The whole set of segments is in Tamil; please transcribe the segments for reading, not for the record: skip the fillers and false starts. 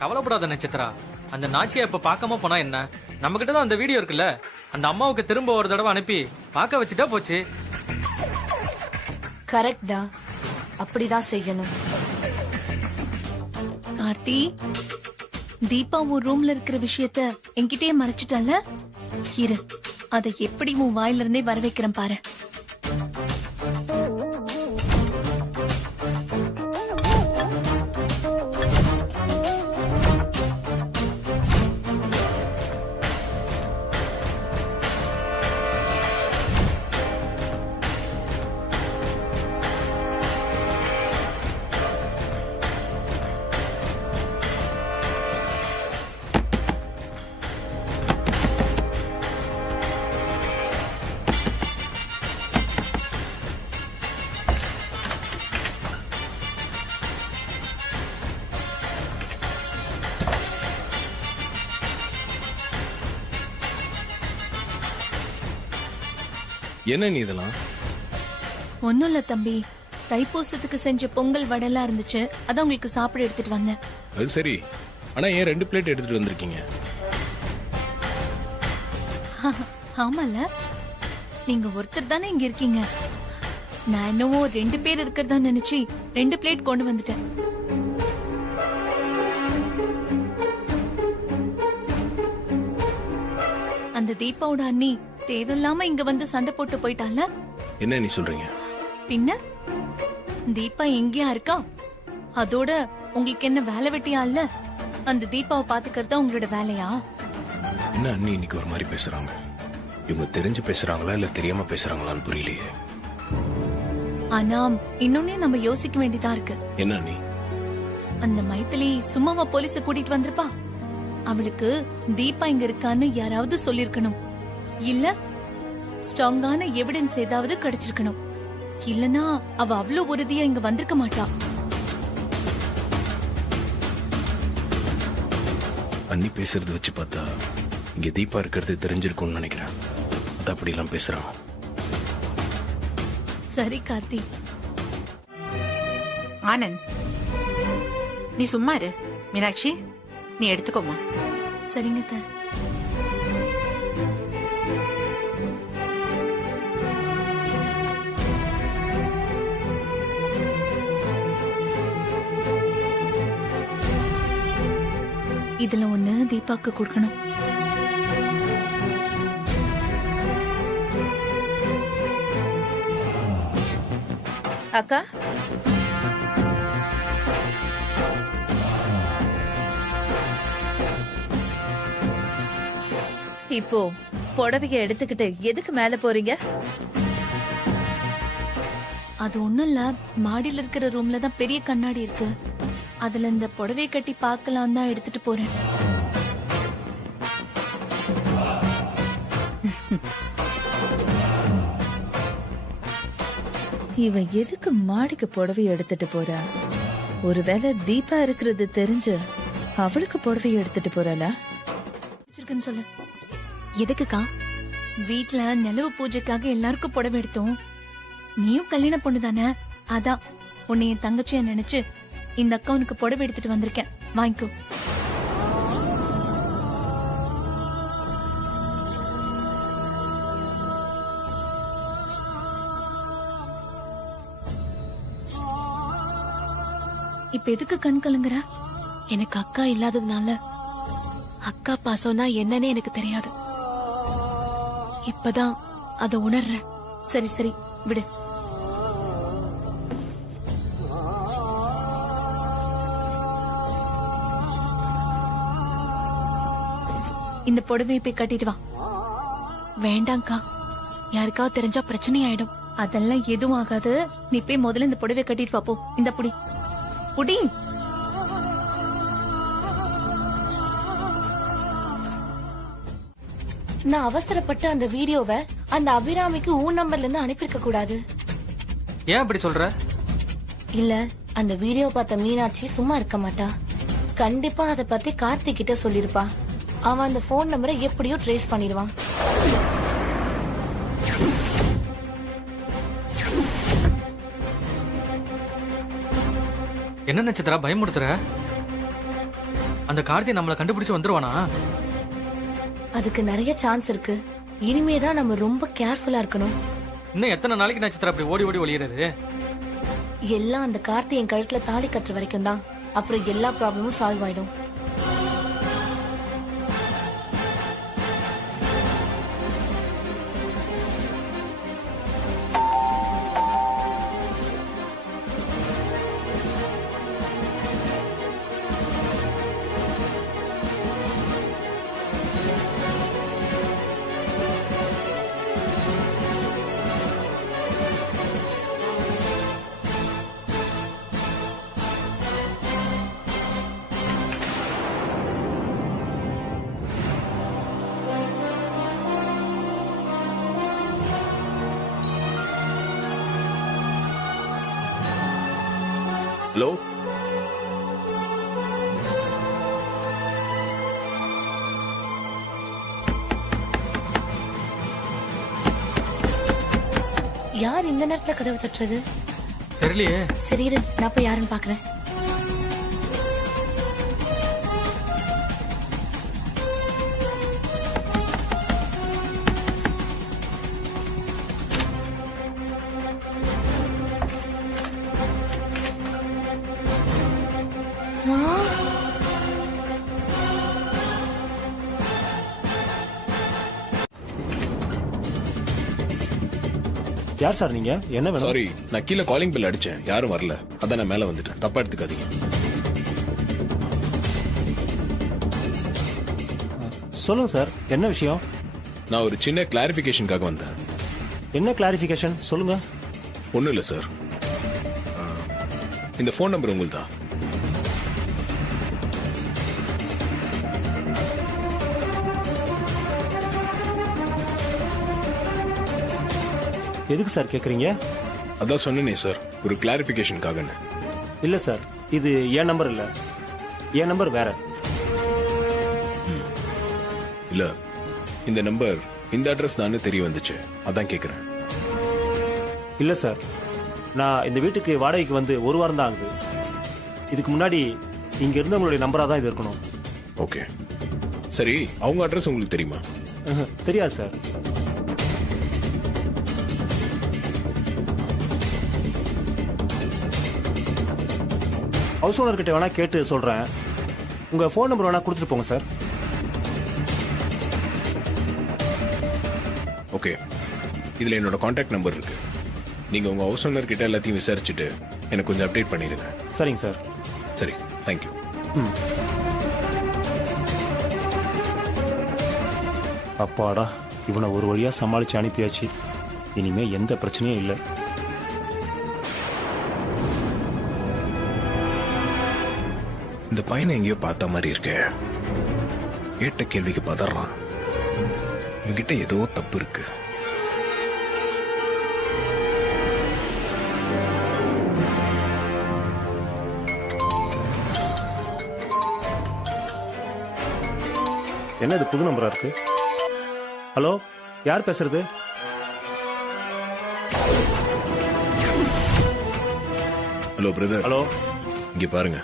கவலைப்படாத நட்சத்திரா, அந்த நாச்சியா இப்ப பார்க்காம போனா என்ன? நம்ம கிட்ட தான் அந்த வீடியோ இருக்குல்ல, அந்த அம்மாவுக்கு திரும்ப ஒரு தடவை அனுப்பி பார்க்க வச்சுட்டா போச்சு. கரெக்டா, அப்படிதான் செய்யணும். கார்த்தி, தீபா உன் ரூம்ல இருக்கிற விஷயத்த என்கிட்டயே மறைச்சிட்டால. இரு, அதை எப்படி உன் வாயில இருந்தே வர வைக்கிறேன் பாரு. என்ன நீ இதெல்லாம்? ஒன்னும் இல்ல தம்பி, தைப்பூசத்துக்கு செஞ்ச பொங்கல் வடைலாம் இருந்துச்சு, அதான் உங்களுக்கு சாப்பிட எடுத்துட்டு வந்தேன். அது சரி, ஆனா ஏன் 2 பிளேட் எடுத்துட்டு வந்திருக்கீங்க? ஆமால, நீங்க ஒருத்தர் தானே இங்க இருக்கீங்க. நான் என்னவோ 2 பேர் இருக்கிறதா நினைச்சு 2 பிளேட் கொண்டு வந்துட்டேன். அந்த தீபாவோட அண்ணி தேவையில்லாம இங்க வந்து சண்டை போட்டு போயிட்டால. என்ன நீ சொல்றீங்க? பின்ன தீபா எங்கேயா இருக்கா? அதோட உங்களுக்கு என்ன வேலை வெட்டியா இல்ல? அந்த தீபாவை பாத்துக்கிறதா உங்களோட வேலையா? என்ன அண்ணி இன்னைக்கு ஒரு மாதிரி பேசுறாங்க? இவங்க தெரிஞ்சு பேசுறாங்களா இல்ல தெரியாம பேசுறாங்களான்னு புரியலையே. ஆனா இன்னொன்னே நம்ம யோசிக்க வேண்டியதா இருக்கு. என்ன அண்ணி? அந்த மைத்திலி சும்மாவா போலீஸ கூட்டிட்டு வந்திருப்பா? அவளுக்கு தீபா இங்க இருக்கான்னு யாராவது சொல்லிருக்கணும். இல்ல ஸ்ட்ராங்கான எவிடன்ஸ் ஏதாவது கிடைச்சிருக்கணும். இல்லனா அவ அவ்வளவு உறுதியா இங்க வந்திருக்க மாட்டா. அண்ணி பேசுறது வச்சு பார்த்தா இங்க தீபா இருக்கிறது தெரிஞ்சிருக்கும்னு நினைக்கிறேன். அது அப்படி எல்லாம் பேசுறான். சரி கார்த்தி. ஆனந்த், நீ சும்மா இரு. மீனாட்சி, நீ எடுத்துக்கோமா. சரிங்க அத்தை. இதுல ஒண்ணு தீபாக்கு கொடுக்கணும். அக்கா, இப்போ புடவைய எடுத்துக்கிட்டு எதுக்கு மேல போறீங்க? அது ஒண்ணும் இல்ல, மாடியில இருக்கிற ரூம்ல தான் பெரிய கண்ணாடி இருக்கு. அதுல இந்த புடவை கட்டி பார்க்கலாம் தான் எடுத்துட்டு போறேன். இவன் எதுக்கு மாடிக்கு புடவைய எடுத்துட்டு போறா? ஒருவேளை தீபா இருக்கிறது தெரிஞ்சு அவளுக்கு புடவைய எடுத்துட்டு போறாளா? சொல்லு. எதுக்குக்கா? வீட்ல நிலவு பூஜைக்காக எல்லாருக்கும் புடவை எடுத்தோம். நீயும் கல்யாண பொண்ணு தானே, அதான் உன்னை என் தங்கச்சியா நினைச்சு இந்த அக்கா புடவை எடுத்துட்டு வந்திருக்கேன். வாங்கிக்கோ. இப்ப எதுக்கு கண் கலங்குற? எனக்கு அக்கா இல்லாததுனால அக்கா பாசம்னா என்னன்னு எனக்கு தெரியாது. இப்பதான் அத உணர்றேன். சரி சரி விடு. இந்த புடவையை போய் கட்டிட்டு வா. வேண்டாங்க்கா, யாருக்காவது தெரிஞ்சா பிரச்சனை ஆயிடும். அதெல்லாம் எதுவும் ஆகாது. நீ போய் முதல்ல இந்த புடவை கட்டிட்டு வா. போ. இந்த புடி புடி. நான் அவசரப்பட்டு அந்த வீடியோவை அந்த அபிராமிக்கு உன் நம்பர்ல இருந்து அனுப்பியிருக்க கூடாது. ஏன் அப்படி சொல்ற? இல்ல, அந்த வீடியோ பார்த்த மீனாட்சி சும்மா இருக்க மாட்டா. கண்டிப்பா அத பத்தி கார்த்திக் கிட்ட சொல்லிருப்பா. அவன் அந்த போன் நம்பரை எப்படியோ ட்ரேஸ் பண்ணிடுவான். என்ன நட்சத்திரா பயமுறுத்துற? அந்த கார்த்தி நம்மள கண்டுபிடிச்சு வந்துருவானா? அதுக்கு நிறைய சான்ஸ் இருக்கு. இனிமேதான் நம்ம ரொம்ப கேர்ஃபுல்லா இருக்கணும். இன்னும் எத்தனை நாளைக்கு நட்சத்திரம் அப்படி ஓடி ஓடி ஒளியறது? எல்லாம் அந்த கார்த்தி என் கழுத்துல தாலி கட்டுற வரைக்கும் தான். அப்புறம் எல்லா ப்ராப்ளமும் சால்வ் ஆயிடும். ஹலோ, யார் இந்த நேரத்துல கதவு தட்டுறது? தெரியலையே. சரி இரு, நான் போய் யாருன்னு பாக்குறேன். யார் சார் நீங்க? என்ன வேணும்? சாரி, நான் கீழே காலிங் பெல் அடிச்சேன், யாரும் வரல. அதான் நான் மேல வந்துட்டேன். தப்பா எடுத்துக்காதீங்க. சொல்லுங்க சார், என்ன விஷயம்? நான் ஒரு சின்ன கிளாரிபிகேஷனுக்காக வந்தேன். என்ன கிளாரிபிகேஷன் சொல்லுங்க. ஒண்ணும் இல்ல சார். இந்த ஃபோன் நம்பர் உங்களுதா? எதுக்கு சார் கேக்குறீங்க? அதான் சொன்னேனே சார், ஒரு கிளாரிபிகேஷனுக்காக. இல்ல சார், இது என் நம்பர் இல்ல. என் நம்பர் வேற. இல்ல, இந்த நம்பர் இந்த அட்ரஸ் தான் தெரிய வந்துச்சு, அதான் கேக்குறேன். இல்ல சார், நான் இந்த வீட்டுக்கு வாடகைக்கு வந்து ஒரு வாரம் தான் ஆகுது. இதுக்கு முன்னாடி இங்க இருந்தவங்களுடைய நம்பரா தான் இது இருக்கணும். ஓகே, சரி. அவங்க அட்ரஸ் உங்களுக்கு தெரியுமா? தெரியாது சார். ஹவுஸ் ஓனர் கிட்ட வேணா கேட்டு சொல்றேன். உங்க போன் நம்பர் வேணா கொடுத்துட்டு போங்க சார். ஓகே, இதுல என்னோட கான்டாக்ட் நம்பர் இருக்கு. நீங்க உங்க ஹவுஸ் ஓனர் கிட்ட எல்லாத்தையும் விசாரிச்சுட்டு எனக்கு கொஞ்சம் அப்டேட் பண்ணிடுங்க. சரிங்க சார். சரி, தேங்க்யூ. அப்பாடா, இவனை ஒரு வழியா சமாளிச்சு அனுப்பியாச்சு. இனிமே எந்த பிரச்சனையும் இல்லை. இந்த பையனை எங்கேயோ பார்த்த மாதிரி இருக்கு. கேட்ட கேள்விக்கு பதறான். இவங்கிட்ட ஏதோ தப்பு இருக்கு. என்ன இது புது நம்பரா இருக்கு? ஹலோ, யார் பேசுறது? Hello brother. ஹலோ, இங்க பாருங்க.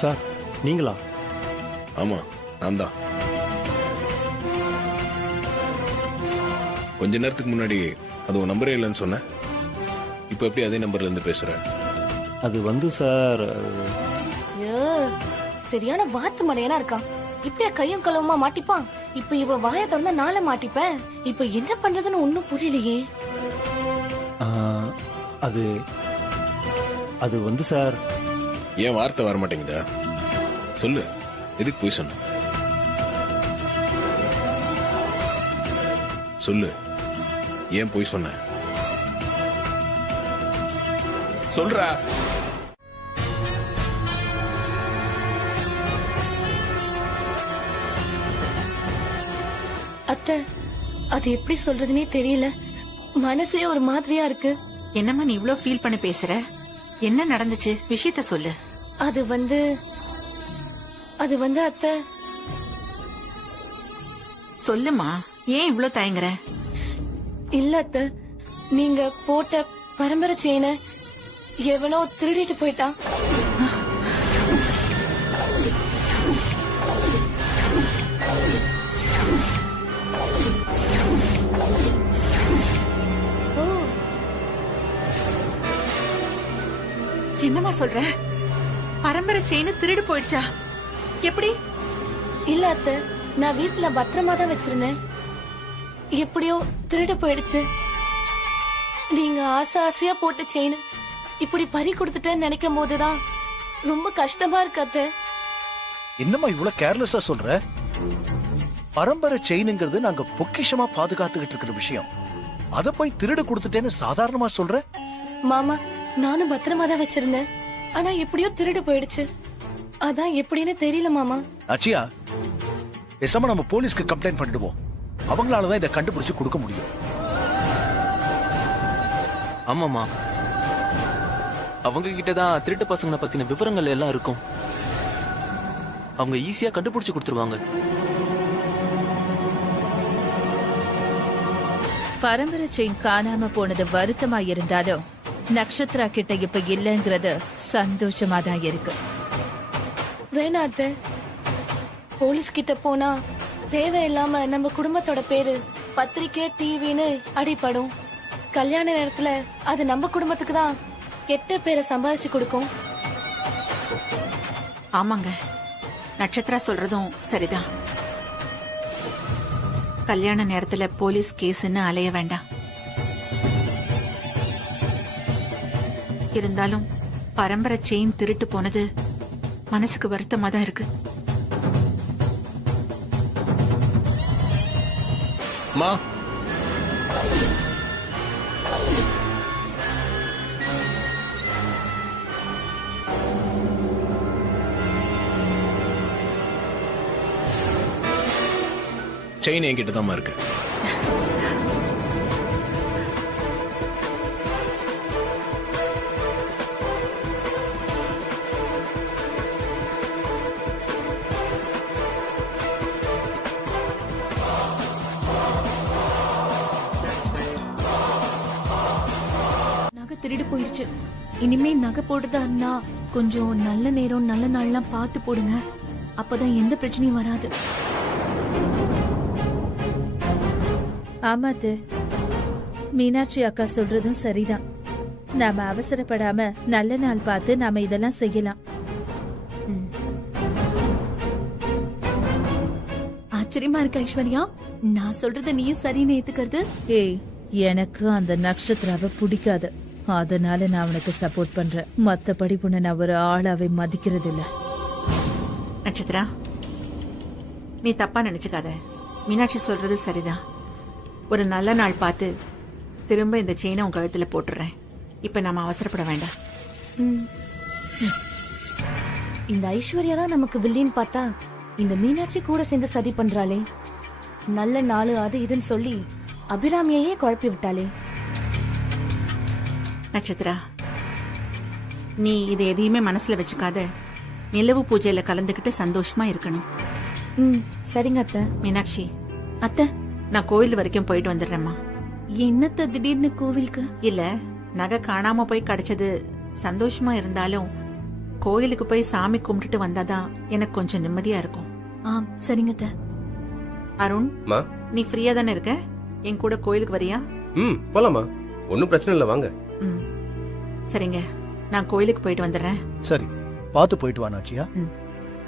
சார் நீங்களா? ஆமா, நான் தான். கொஞ்ச நேரத்துக்கு முன்னாடி அது உன் நம்பரே இல்லைன்னு சொன்ன. இப்ப எப்படி அதே நம்பர்ல இருந்து பேசுற? அது வந்து சார், ஐயோ, சரியான வாத்து மடையனா இருக்கான். இப்படியா கையும் களவுமா மாட்டிப்பான்? இப்ப இவ வாய திறந்தா நாளை மாட்டிப்பேன். இப்ப என்ன பண்றதுன்னு ஒண்ணும் புரியலையே. அது அது வந்து சார், ஏன் வார்த்தை வர மாட்டேங்குதா? சொல்லு, எதுக்கு போய் சொன்ன? சொல்லு, ஏன் போய் சொன்ன? சொல்றா. அத்தை, அது எப்படி சொல்றதுனே தெரியல. மனசே ஒரு மாதிரியா இருக்கு. என்னம்மா நீ இவ்ளோ ஃபீல் பண்ணி பேசுற? என்ன நடந்துச்சு? விஷயத்த சொல்லு. அது வந்து அத்தை, சொல்லுமா. ஏன் இவ்ளோ தயங்குற? இல்ல அத்தை, நீங்க போட்ட பரம்பரை செயினை எவனோ திருடிட்டு போயிட்டான். என்னம்மா சொல்ற? பரம்பரை செயின் திருடு போயிடுச்சா? எப்படி? இல்ல அத்தை, நான் வீட்டுல பத்திரமா தான் வச்சிருந்தேன். எப்படியோ திருட போயிடுச்சு. நீங்க ஆசை ஆசையா போட்ட செயின் இப்படி பறி கொடுத்துட்டேன்னு நினைக்கும் போதுதான் ரொம்ப கஷ்டமா இருக்கு அத்தை. என்னம்மா இவ்வளவு கேர்லெஸ்ஸா சொல்ற? பரம்பரை செயினுங்கிறது நாங்க பொக்கிஷமா பாதுகாத்துக்கிட்டு இருக்கிற விஷயம். அத போய் திருடு கொடுத்துட்டேன்னு சாதாரணமா சொல்ற? மாமா, நானும் பத்திரமா தான் வச்சிருந்தேன். ஆனா எப்படியோ திருடு போயிடுச்சு. அதான் எப்படின்னு தெரியல மாமா. அச்சியா, பேசாம நம்ம போலீஸ்க்கு கம்ப்ளைண்ட் பண்ணிடுவோம். அவங்களாலதான் இதை கண்டுபிடிச்சு கொடுக்க முடியும். ஆமாமா, அவங்க கிட்டதான் திருட்டு பசங்களை பத்தின விவரங்கள் எல்லாம் இருக்கும். அவங்க ஈஸியா கண்டுபிடிச்சு கொடுத்துருவாங்க. பரம்பரை செயின் காணாம போனது வருத்தமா இருந்தாலும் நக்ஷத்ரா கிட்ட இப்ப இல்லங்கிறது சந்தோஷமா தான் இருக்கு. வேணா அத்தை, போலீஸ் கிட்ட போனா தேவையில்லாம நம்ம குடும்பத்தோட பேரு பத்திரிக்கை டிவின்னு அடிபடும். கல்யாண நேரத்துல அது நம்ம குடும்பத்துக்கு தான் கெட்ட பேரை சம்பாதிச்சு கொடுக்கும். ஆமாங்க, நட்சத்திரா சொல்றதும் சரிதான். கல்யாண நேரத்துல போலீஸ் கேஸ்ன்னு அலைய வேண்டாம். இருந்தாலும் பரம்பரை செயின் திருட்டு போனது மனசுக்கு வருத்தமா தான் இருக்கு. மா, செயின் என்கிட்ட தான் இருக்கு. நகை திருடு போயிடுச்சு. இனிமே நகை போடுறதா இருந்தா கொஞ்சம் நல்ல நேரம் நல்ல நாள்லாம் பார்த்து போடுங்க. அப்பதான் எந்த பிரச்சனையும் வராது. ஆமாத்து, மீனாட்சி அக்கா சொல்றதும் சரிதான். நாம அவசரப்படாம நல்ல நாள் பார்த்து நாம இதெல்லாம் செய்யலாம். ஆச்சரியமா இருக்கு ஐஸ்வர்யா, நான் சொல்றத நீயும் சரின்னு ஏத்துக்கிறது. ஏய், எனக்கு அந்த நட்சத்திராவை பிடிக்காது. அதனால நான் அவனுக்கு சப்போர்ட் பண்றேன். மத்தபடி பொண்ணு நான் ஒரு ஆளாவே மதிக்கிறது இல்ல. நட்சத்திரா, நீ தப்பா நினைச்சுக்காத. மீனாட்சி சொல்றது சரிதான். ஒரு நல்ல நாள் பார்த்து திரும்ப இந்த செயினை உங்க கழுத்துல போட்டுறேன். இப்ப நாம அவசரப்பட வேண்டாம். இந்த ஐஸ்வர்யா தான் நமக்கு வில்லின்னு பார்த்தா இந்த மீனாட்சி கூட சேர்ந்து சதி பண்றாளே. நல்ல நாளு அது இதுன்னு சொல்லி அபிராமியையே குழப்பி விட்டாளே. நட்சத்திரா, நீ இதை எதையுமே மனசுல வச்சுக்காத. நிலவு பூஜையில கலந்துக்கிட்டு சந்தோஷமா இருக்கணும். சரிங்க அத்தை. மீனாட்சி, அத்தை, நான் கோயில் வரைக்கும் போயிட்டு வந்துடுறேம்மா. என்னத்த திடீர்னு கோவிலுக்கு? இல்ல, நகை காணாம போய் கிடைச்சது சந்தோஷமா இருந்தாலும் கோயிலுக்கு போய் சாமி கும்பிட்டுட்டு வந்தாதான் எனக்கு கொஞ்சம் நிம்மதியா இருக்கும். சரிங்க அத்தை. அருண், நீ ஃப்ரீயா தானே இருக்க? என் கூட கோயிலுக்கு வரியா? போலாமா, ஒன்னும் பிரச்சனை இல்ல, வாங்க. சரிங்க, நான் கோயிலுக்கு போயிட்டு வந்துடுறேன். சரி, பார்த்து போயிட்டு வா நாச்சியா.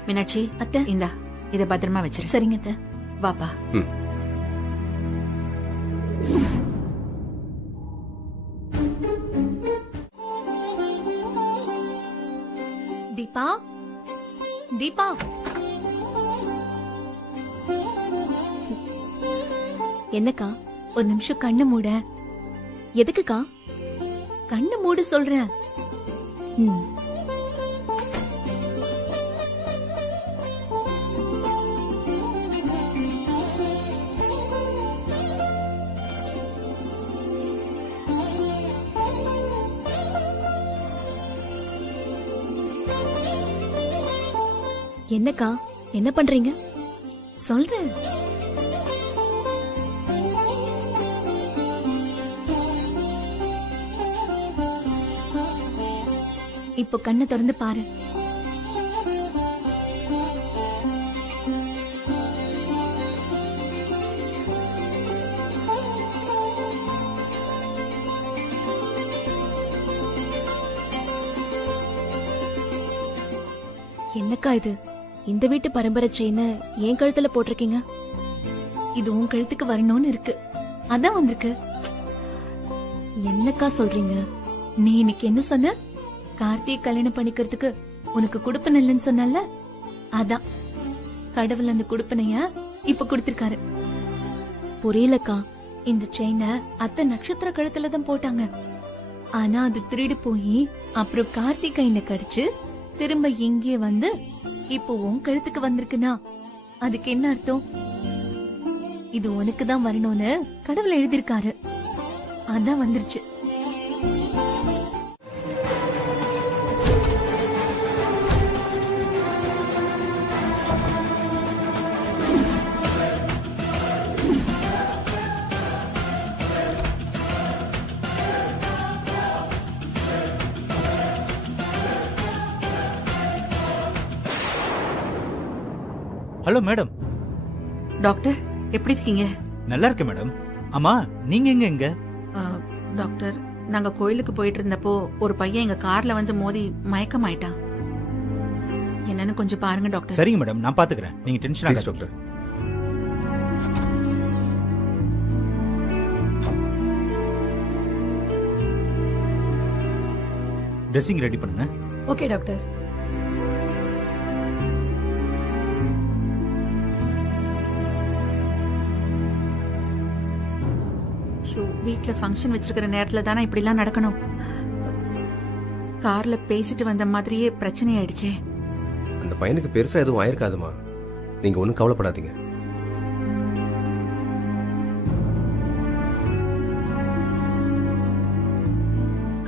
மீனாட்சி, அத்தை, இந்தா இத பத்திரமா வச்சிரு. சரிங்க அத்தை. வாப்பா. தீபா, தீபா, என்னக்கா ஒரு நிமிஷம் கண்ணு மூட. எதுக்குக்கா? கண்ணு மூட சொல்றேன். என்னக்கா என்ன பண்றீங்க? சொல்றேன். இப்போ கண்ணை திறந்து பாரு. என்னக்கா இது? இந்த வீட்டு பரம்பரை செயினை என் கழுத்துல போட்டிருக்கீங்க. இது உன் கழுத்துக்கு வரணும்னு இருக்கு, அதான் வந்திருக்கு. என்னக்கா சொல்றீங்க? நீ இன்னைக்கு என்ன சொன்ன? கார்த்தியை கல்யாணம் பண்ணிக்கிறதுக்கு உனக்கு குடுப்பன இல்லைன்னு சொன்னல, அதான் கடவுள் அந்த குடுப்பனைய இப்ப கொடுத்திருக்காரு. புரியலக்கா. இந்த செயினை அத்தை நட்சத்திர கழுத்துல தான் போட்டாங்க. ஆனா அது திருடு போய் அப்புறம் கார்த்திக் கையில கடிச்சு திரும்ப இங்கே வந்து இப்போ உன் கழுத்துக்கு வந்திருக்குன்னா அதுக்கு என்ன அர்த்தம்? இது உனக்கு தான் வரணும்னு கடவுள் எழுதிருக்காரு, அதான் வந்துருச்சு. Hello madam. டாக்டர் எப்படி இருக்கீங்க? நல்லா இருக்கேன் மேடம். ஆமா, நீங்க எங்க? டாக்டர், நாங்க கோயிலுக்கு போயிட்டு இருந்தப்போ ஒரு பையன் எங்க கார்ல வந்து மோதி மயக்கமாயிட்டான். என்னன்னு கொஞ்சம் பாருங்க டாக்டர். சரிங்க மேடம், நான் பாத்துக்கிறேன். நீங்க டென்ஷன் ஆகாதீங்க டாக்டர். ட்ரெஸ்ஸிங் ரெடி பண்ணுங்க. Okay doctor. வீட்ல ஃபங்க்ஷன் வச்சிருக்கிற நேரத்துல தானே இப்படி எல்லாம் நடக்கணும். கார்ல பேசிட்டு வந்த மாதிரியே பிரச்சனை ஆயிடுச்சே. அந்த பையனுக்கு பெருசா எதுவும் ஆயிருக்காதுமா, நீங்க ஒன்றும் கவலைப்படாதீங்க.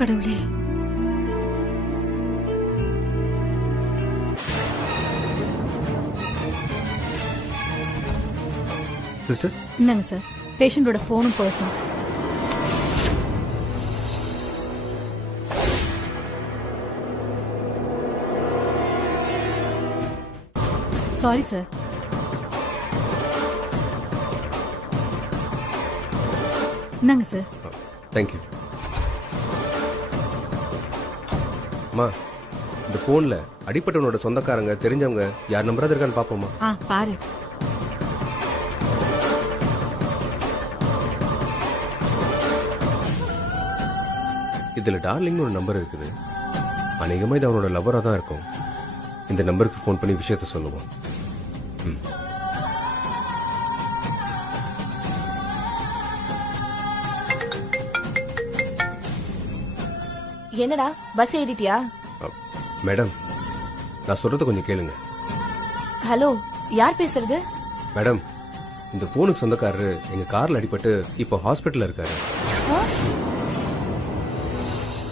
கடவுளே. சிஸ்டர், இந்தாங்க சார், பேஷண்டோட போனும் பர்சன். Sorry sir. இந்தாங்க சார். தேங்க்யூ. அம்மா, இந்த போன்ல அடிப்பட்டவனோட சொந்தக்காரங்க தெரிஞ்சவங்க யார் நம்பராது இருக்கான்னு பாப்போமா? பாரு. இதுல டார்லிங்னு ஒரு நம்பர் இருக்குது. அநேகமா இது அவனோட லவ்வரா தான் இருக்கும். இந்த நம்பருக்கு ஃபோன் பண்ணி விஷயத்த சொல்லுவோம். என்னடா பஸ் ஏறிட்டியா? மேடம், நான் சொல்றத கொஞ்சம் கேளுங்க. ஹலோ, யார் பேசுறது? மேடம், இந்த போனுக்கு சொந்தக்காரரு எங்க கார்ல அடிபட்டு இப்போ ஹாஸ்பிட்டல்ல இருக்காரு.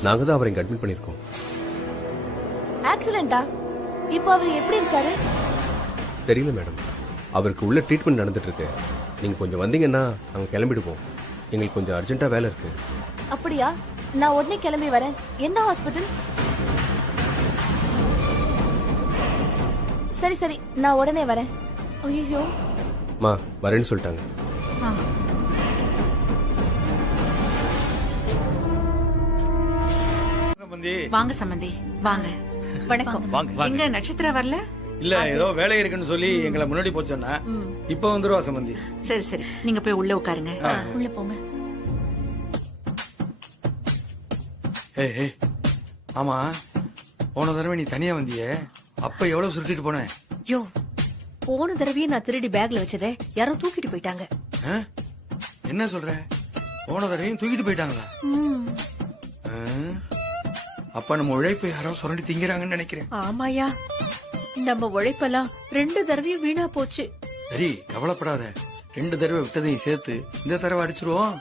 நாங்க தான் அவரை இங்க அட்மிட் பண்ணிருக்கோம். ஆக்சிடென்ட்டா? இப்போ அவர் எப்படி இருக்காரு? தெரியல மேடம், அவருக்கு உள்ள ட்ரீட்மெண்ட் நடந்துட்டு இருக்கு. நீங்க கொஞ்சம் வந்தீங்கன்னா நாங்க கிளம்பிடுவோம். எங்களுக்கு கொஞ்சம் அர்ஜென்ட்டா வேலை இருக்கு. அப்படியா? நான் உடனே கிளம்பி வரேன். எந்த ஹாஸ்பிட்டல்? சரி சரி, நான் உடனே வரேன். ஐயோ, மா வரேன்னு சொல்லிட்டாங்க. வாங்க சம்பந்தி, வாங்க. வணக்கம். எங்க நட்சத்திரம் வரல? இல்ல, ஏதோ வேலை இருக்குன்னு சொல்லி எங்களை முன்னாடி போச்சோன்னா இப்ப வந்துருவா சம்பந்தி. சரி சரி, நீங்க போய் உள்ள உட்காருங்க. உள்ள போங்க. ஆமா, போன தடவை நீ தனியா வந்தியே, அப்ப எவ்வளவு சுருட்டிட்டு போன? யோ, போன தடவையே நான் திருடி பேக்ல வச்சதே யாரோ தூக்கிட்டு போயிட்டாங்க. என்ன சொல்ற? போன தடவையும் தூக்கிட்டு போயிட்டாங்களா? அப்ப நம்ம உழைப்பு யாரோ சுரண்டி திங்கிறாங்கன்னு நினைக்கிறேன். ஆமாயா, நம்ம உழைப்பெல்லாம் 2 தடவையும் வீணா போச்சு. சரி, கவலைப்படாத. 2 தடவை விட்டதையும் சேர்த்து இந்த தடவை அடிச்சிருவோம்.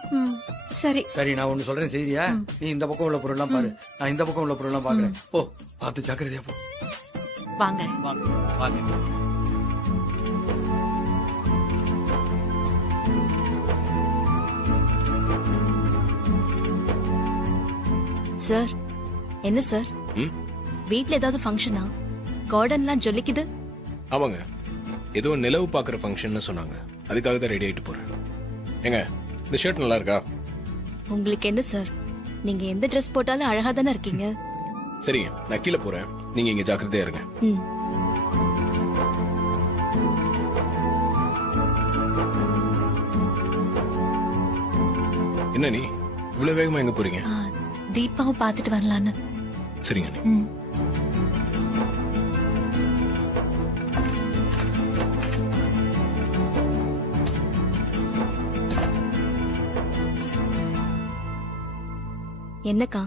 சரி சரி, நான் ஒண்ணு சொல்றேன் செய்தியா? நீ இந்த பக்கம் உள்ள பொருள் எல்லாம் பாரு, நான் இந்த பக்கம் உள்ள பொருள் எல்லாம் பாக்குறேன். போ, பார்த்து ஜாக்கிரதையா போ. வாங்க. சார், என்ன சார்? வீட்ல ஏதாவது ஃபங்க்ஷனா? கார்டன்லாம் ஜொலிக்குது. ஆமாங்க, ஏதோ நிலவு பாக்குற ஃபங்க்ஷன் சொன்னாங்க, அதுக்காக தான் ரெடி ஆயிட்டு போறேன். ஏங்க, இந்த ஷர்ட் நல்லா இருக்கா? உங்களுக்கு என்ன சார், நீங்க எந்த ட்ரெஸ் போட்டாலும் அழகா தானே இருக்கீங்க. சரிங்க, நான் கீழே போறேன், நீங்க இங்க ஜாக்கிரதையா இருங்க. ம். என்ன நீ இவ்வளவு வேகமா எங்க போறீங்க? தீபாவை பார்த்துட்டு வரலான்னு. சரிங்க நீ. ம். என்னக்கா,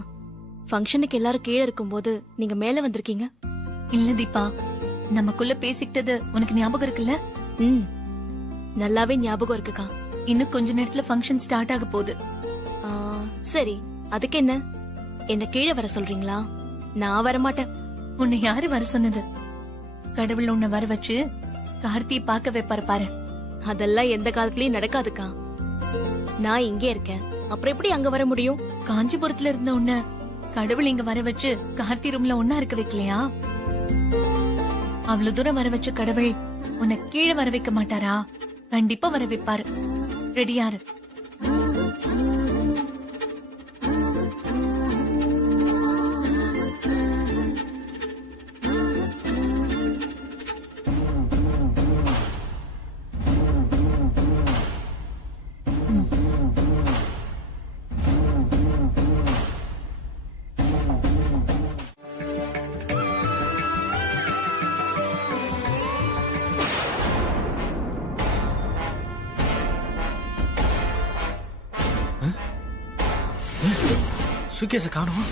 ஃபங்க்ஷனுக்கு எல்லாரும் கீழே இருக்கும்போது நீங்க மேல வந்திருக்கீங்க? இல்ல தீபா, நமக்குள்ள பேசிக்கிட்டது உனக்கு ஞாபகம் இருக்குல்ல? ம், நல்லாவே ஞாபகம் இருக்குக்கா. இன்னும் கொஞ்ச நேரத்துல ஃபங்க்ஷன் ஸ்டார்ட் ஆக போகுது. சரி, அதுக்கு என்ன, என்ன கீழே வர சொல்றீங்களா? நான் வர மாட்டேன். உன்னை யாரு வர சொன்னது? கடவுள் உன்னை வர வச்சு கார்த்தியை பார்க்க வைப்பாரு பாரு. அதெல்லாம் எந்த காலத்துலயும் நடக்காதுக்கா. நான் இங்கே இருக்கேன், அப்புறம் எப்படி அங்க வர முடியும்? காஞ்சிபுரத்துல இருந்த உன்னை கடவுள் இங்க வர வச்சு கார்த்தி ரூம்ல ஒன்னா இருக்க வைக்கலையா? அவ்வளவு தூரம் வர வச்ச கடவுள் உன்னை கீழே வர வைக்க மாட்டாரா? கண்டிப்பா வர வைப்பாரு. ரெடியாரு. சுக்கேஸை காணோம்.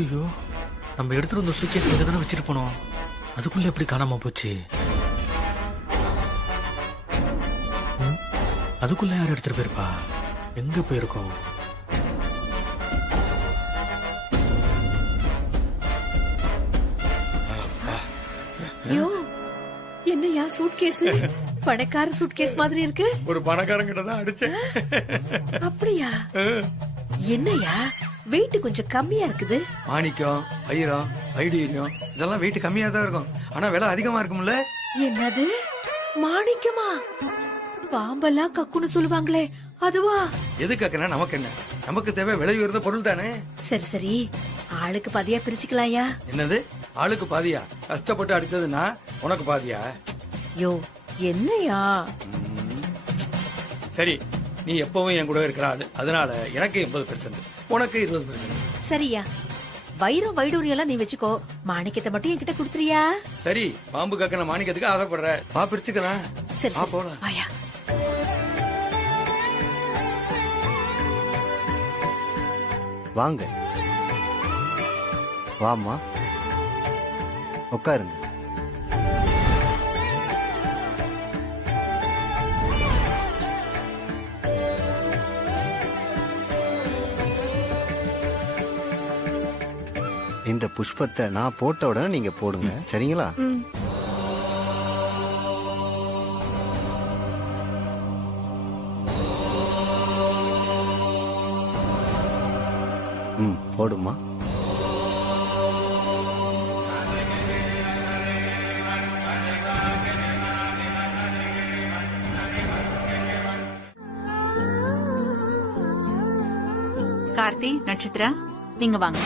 ஐயோ, நம்ம எடுத்துட்டு வந்த சுக்கேஸ் இங்க தானே வச்சிட்டு போனோம். அதுக்குள்ள எப்படி காணாம போச்சு? அதுக்குள்ள யார் எடுத்துட்டு போயிருப்பா? எங்க போயிருக்கோம்? ஐயோ, என்னையா சூட்கேஸ்? பணக்கார சூட்கேஸ் மாதிரி இருக்கு. ஒரு பணக்காரங்கிட்ட தான் அடிச்சேன். அப்படியா? என்னையா வெயிட் கொஞ்சம் கம்மியா இருக்குது? மாணிக்கம், வைரம், ஐடியம் இதெல்லாம் வெயிட் கம்மியா தான் இருக்கும், ஆனா விலை அதிகமா இருக்கும்ல. என்னது, மாணிக்கமா? பாம்பெல்லாம் கக்குன்னு சொல்லுவாங்களே, அதுவா? எது கக்கனா நமக்கு என்ன, நமக்கு தேவை விலை உயர்ந்த பொருள் தானே. சரி சரி, ஆளுக்கு பாதியா பிரிச்சுக்கலாம்யா. என்னது, ஆளுக்கு பாதியா? கஷ்டப்பட்டு அடிச்சதுன்னா உனக்கு பாதியா? யோ, என்னையா? சரி, நீ எப்பவும் என் கூட இருக்கிற ஆளு, அதனால எனக்கு 80%, உனக்கு 20%. சரியா, வைரம் வைடூரியெல்லாம் நீ வச்சுக்கோ, மாணிக்கத்தை மட்டும் என்கிட்ட கொடுத்துறியா? சரி, பாம்பு கக்கன மாணிக்கத்துக்கு ஆசைப்படுற, பா பிரிச்சுக்கலாம். சரி போலாம். வாயா. வாங்க, வாமா, உட்காருங்க. இந்த புஷ்பத்தை நான் போட்ட உடனே நீங்க போடுங்க, சரிங்களா? ம், போடுமா. கார்த்தி, நட்சத்திரா, நீங்க வாங்க.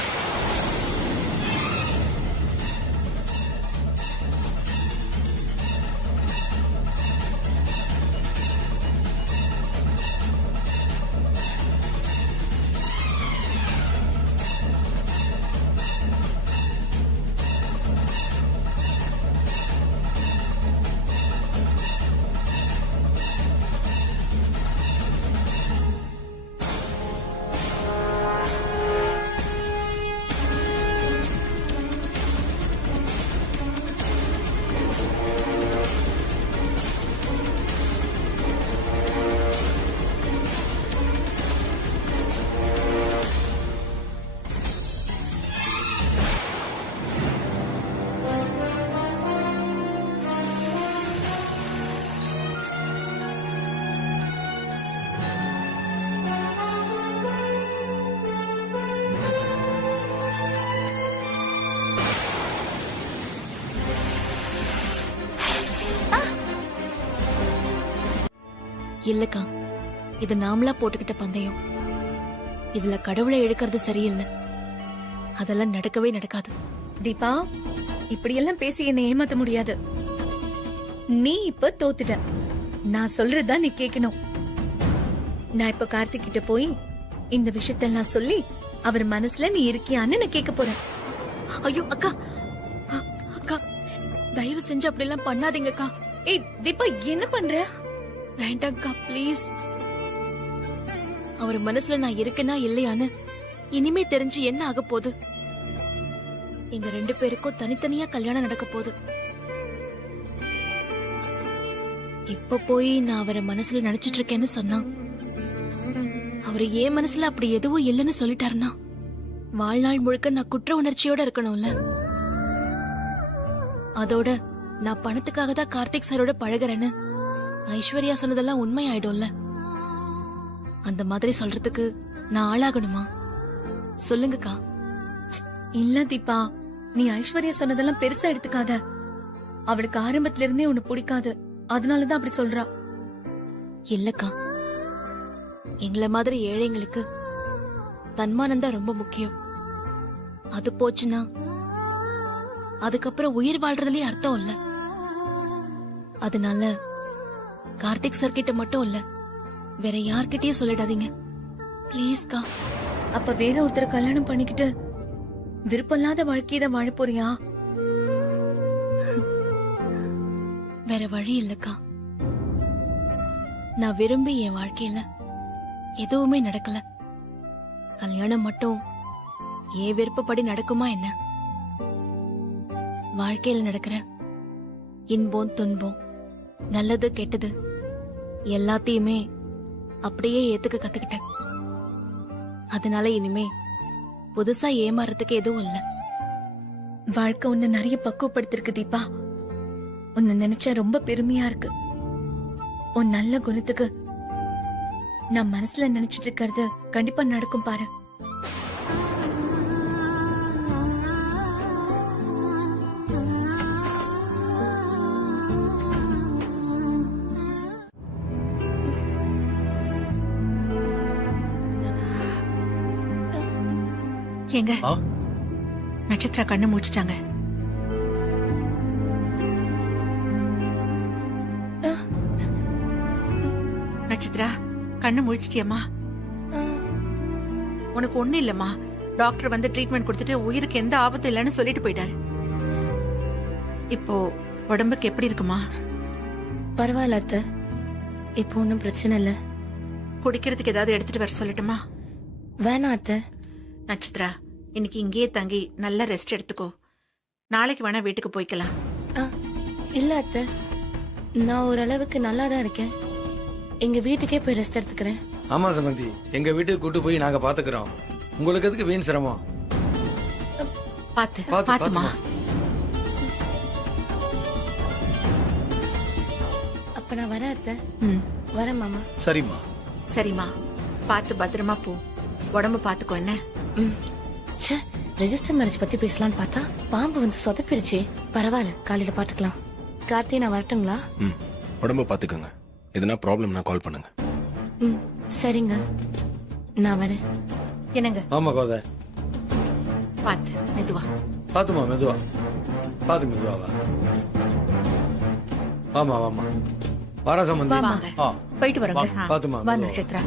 இல்லக்கா, இது நாமளா போட்டுக்கிட்ட பந்தயம். இதுல கடவுளை இழுக்கிறது சரியில்லை. அதெல்லாம் நடக்கவே நடக்காது. தீபா, இப்படியெல்லாம் பேசி என்னை ஏமாத்த முடியாது. நீ இப்ப தோத்துட்ட. நான் சொல்றதுதான் நீ கேட்கணும். நான் இப்ப கார்த்திக் கிட்ட போய் இந்த விஷயத்தெல்லாம் சொல்லி அவர் மனசுல நீ இருக்கியான்னு நான் கேட்க போறேன். ஐயோ அக்கா, அக்கா தயவு செஞ்சு அப்படி எல்லாம் பண்ணாதீங்கக்கா. ஏய் தீபா, என்ன பண்ற? வேண்டாம்க்கா, ப்ளீஸ். அவர் மனசுல நான் இருக்கேனா இல்லையான்னு இனிமே தெரிஞ்சு என்ன ஆக போகுது? எங்க 2 பேருக்கும் தனித்தனியா கல்யாணம் நடக்க போகுது. இப்ப போய் நான் அவரை மனசுல நினைச்சிட்டு இருக்கேன்னு சொன்னா, அவரு ஏன் மனசுல அப்படி எதுவும் இல்லைன்னு சொல்லிட்டாருன்னா, வாழ்நாள் முழுக்க நான் குற்ற உணர்ச்சியோட இருக்கணும்ல. அதோட நான் பணத்துக்காக தான் கார்த்திக் சாரோட பழகுறேன்னு ஐஸ்வர்யா சொன்னதெல்லாம் உண்மை ஆயிடும்ல. அந்த மாதிரி சொல்றதுக்கு நான் ஆளாகணுமா? சொல்லுங்கக்கா. இல்ல தீபா, நீ ஐஸ்வர்யா சொன்னதெல்லாம் பெருசா எடுத்துக்காத. அவளுக்கு ஆரம்பத்துல இருந்தே உன்னை பிடிக்காது, அதனாலதான் அப்படி சொல்றா. இல்லக்கா, எங்கள மாதிரி ஏழைங்களுக்கு தன்மானம் தான் ரொம்ப முக்கியம். அது போச்சுன்னா அதுக்கப்புறம் உயிர் வாழ்றதுலயே அர்த்தம் இல்ல. அதனால கார்த்திக் சார் கிட்ட மட்டும் இல்ல, வேற யார்கிட்டயும் சொல்லிடாதீங்க ப்ளீஸ்கா. அப்ப வேற ஒருத்தரை கல்யாணம் பண்ணிக்கிட்டு விருப்பமில்லாத வாழ்க்கையை தான் வாழ போறியா? வேற வழி இல்லக்கா. நான் விரும்பி என் வாழ்க்கையில எதுவுமே நடக்கல. கல்யாணம் மட்டும் ஏன் விருப்பப்படி நடக்குமா என்ன? வாழ்க்கையில நடக்கிற இன்பம் துன்பம் நல்லது கெட்டது எல்லாத்தையுமே அப்படியே ஏத்துக்க கத்துக்கிட்டேன். அதனால இனிமே புதுசா ஏமாறதுக்கு எதுவும் இல்ல. வாழ்க்கை உன்னை நிறைய பக்குவப்படுத்திருக்கு தீபா. உன்னை நினைச்சா ரொம்ப பெருமையா இருக்கு. உன் நல்ல குணத்துக்கு நான் மனசுல நினைச்சிட்டு இருக்கிறது கண்டிப்பா நடக்கும் பாரு. ஏங்க, நட்சத்திரா கண்ணு முடிச்சிட்டாங்க. நட்சத்திரா கண்ணு முழிச்சிட்டியம்மா? உனக்கு ஒண்ணு இல்லம்மா. டாக்டர் வந்து ட்ரீட்மெண்ட் கொடுத்துட்டு உயிருக்கு எந்த ஆபத்தும் இல்லைன்னு சொல்லிட்டு போயிட்டாரு. இப்போ உடம்புக்கு எப்படி இருக்குமா? பரவாயில்ல அத்தை, இப்போ ஒன்றும் பிரச்சனை இல்லை. குடிக்கிறதுக்கு ஏதாவது எடுத்துட்டு வர சொல்லட்டுமா? வேணாம் அத்தை. நட்சத்திரா, இன்னைக்கு இங்கேயே தங்கி நல்லா ரெஸ்ட் எடுத்துக்கோ. நாளைக்கு வேணா வீட்டுக்கு போய்க்கலாம். இல்ல அத்தை, நான் ஓரளவுக்கு நல்லா தான் இருக்கேன். எங்க வீட்டுக்கே போய் ரெஸ்ட் எடுத்துக்கிறேன். ஆமா சமந்தி, எங்க வீட்டுக்கு கூட்டு போய் நாங்க பாத்துக்கிறோம். உங்களுக்கு எதுக்கு வீண் சிரமம்? பாத்துமா. அப்ப நான் வரேன் அத்தை. வரேன் மாமா. சரிம்மா. சரிம்மா, பாத்து பத்திரமா போ. உடம்பு பாத்துக்கோ என்ன? ரெஜிஸ்டர் மேரேஜ் பத்தி பேசலாம்னு பார்த்தா பாம்பு வந்து சொதப்பிருச்சு. பரவாயில்ல, காலையில பாத்துக்கலாம். கார்த்தி, நான் வரட்டுங்களா? உடம்ப பாத்துக்கோங்க. எதுனா ப்ராப்ளம்னா கால் பண்ணுங்க. சரிங்க, நான் வரேன். என்னங்க? ஆமா கோதை, பாத்து மெதுவா. பாத்துமா மெதுவா. பாத்து மெதுவா. ஆமா ஆமா, வர சம்பந்தி. போயிட்டு வரங்க. பாத்துமா. நட்சத்திரா.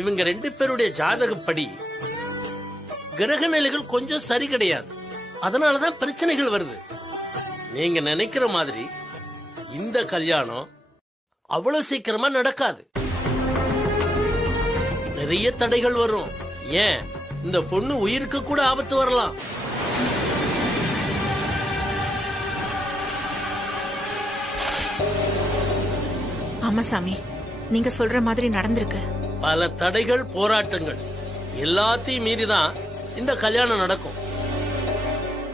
இவங்க 2 பேருடைய ஜாதகப்படி கிரக நிலைகள் கொஞ்சம் சரி கிடையாது. அதனாலதான் பிரச்சனைகள் வருது. நீங்க நினைக்கிற மாதிரி இந்த கல்யாணம் அவ்வளவு சீக்கிரமா நடக்காது. நிறைய தடைகள் வரும். ஏன், இந்த பொண்ணு உயிருக்கு கூட ஆபத்து வரலாம். ஆமா சாமி, நீங்க சொல்ற மாதிரி நடந்திருக்கு. பல தடைகள், போராட்டங்கள் எல்லாத்தையும் மீறிதான் இந்த கல்யாணம் நடக்கும்.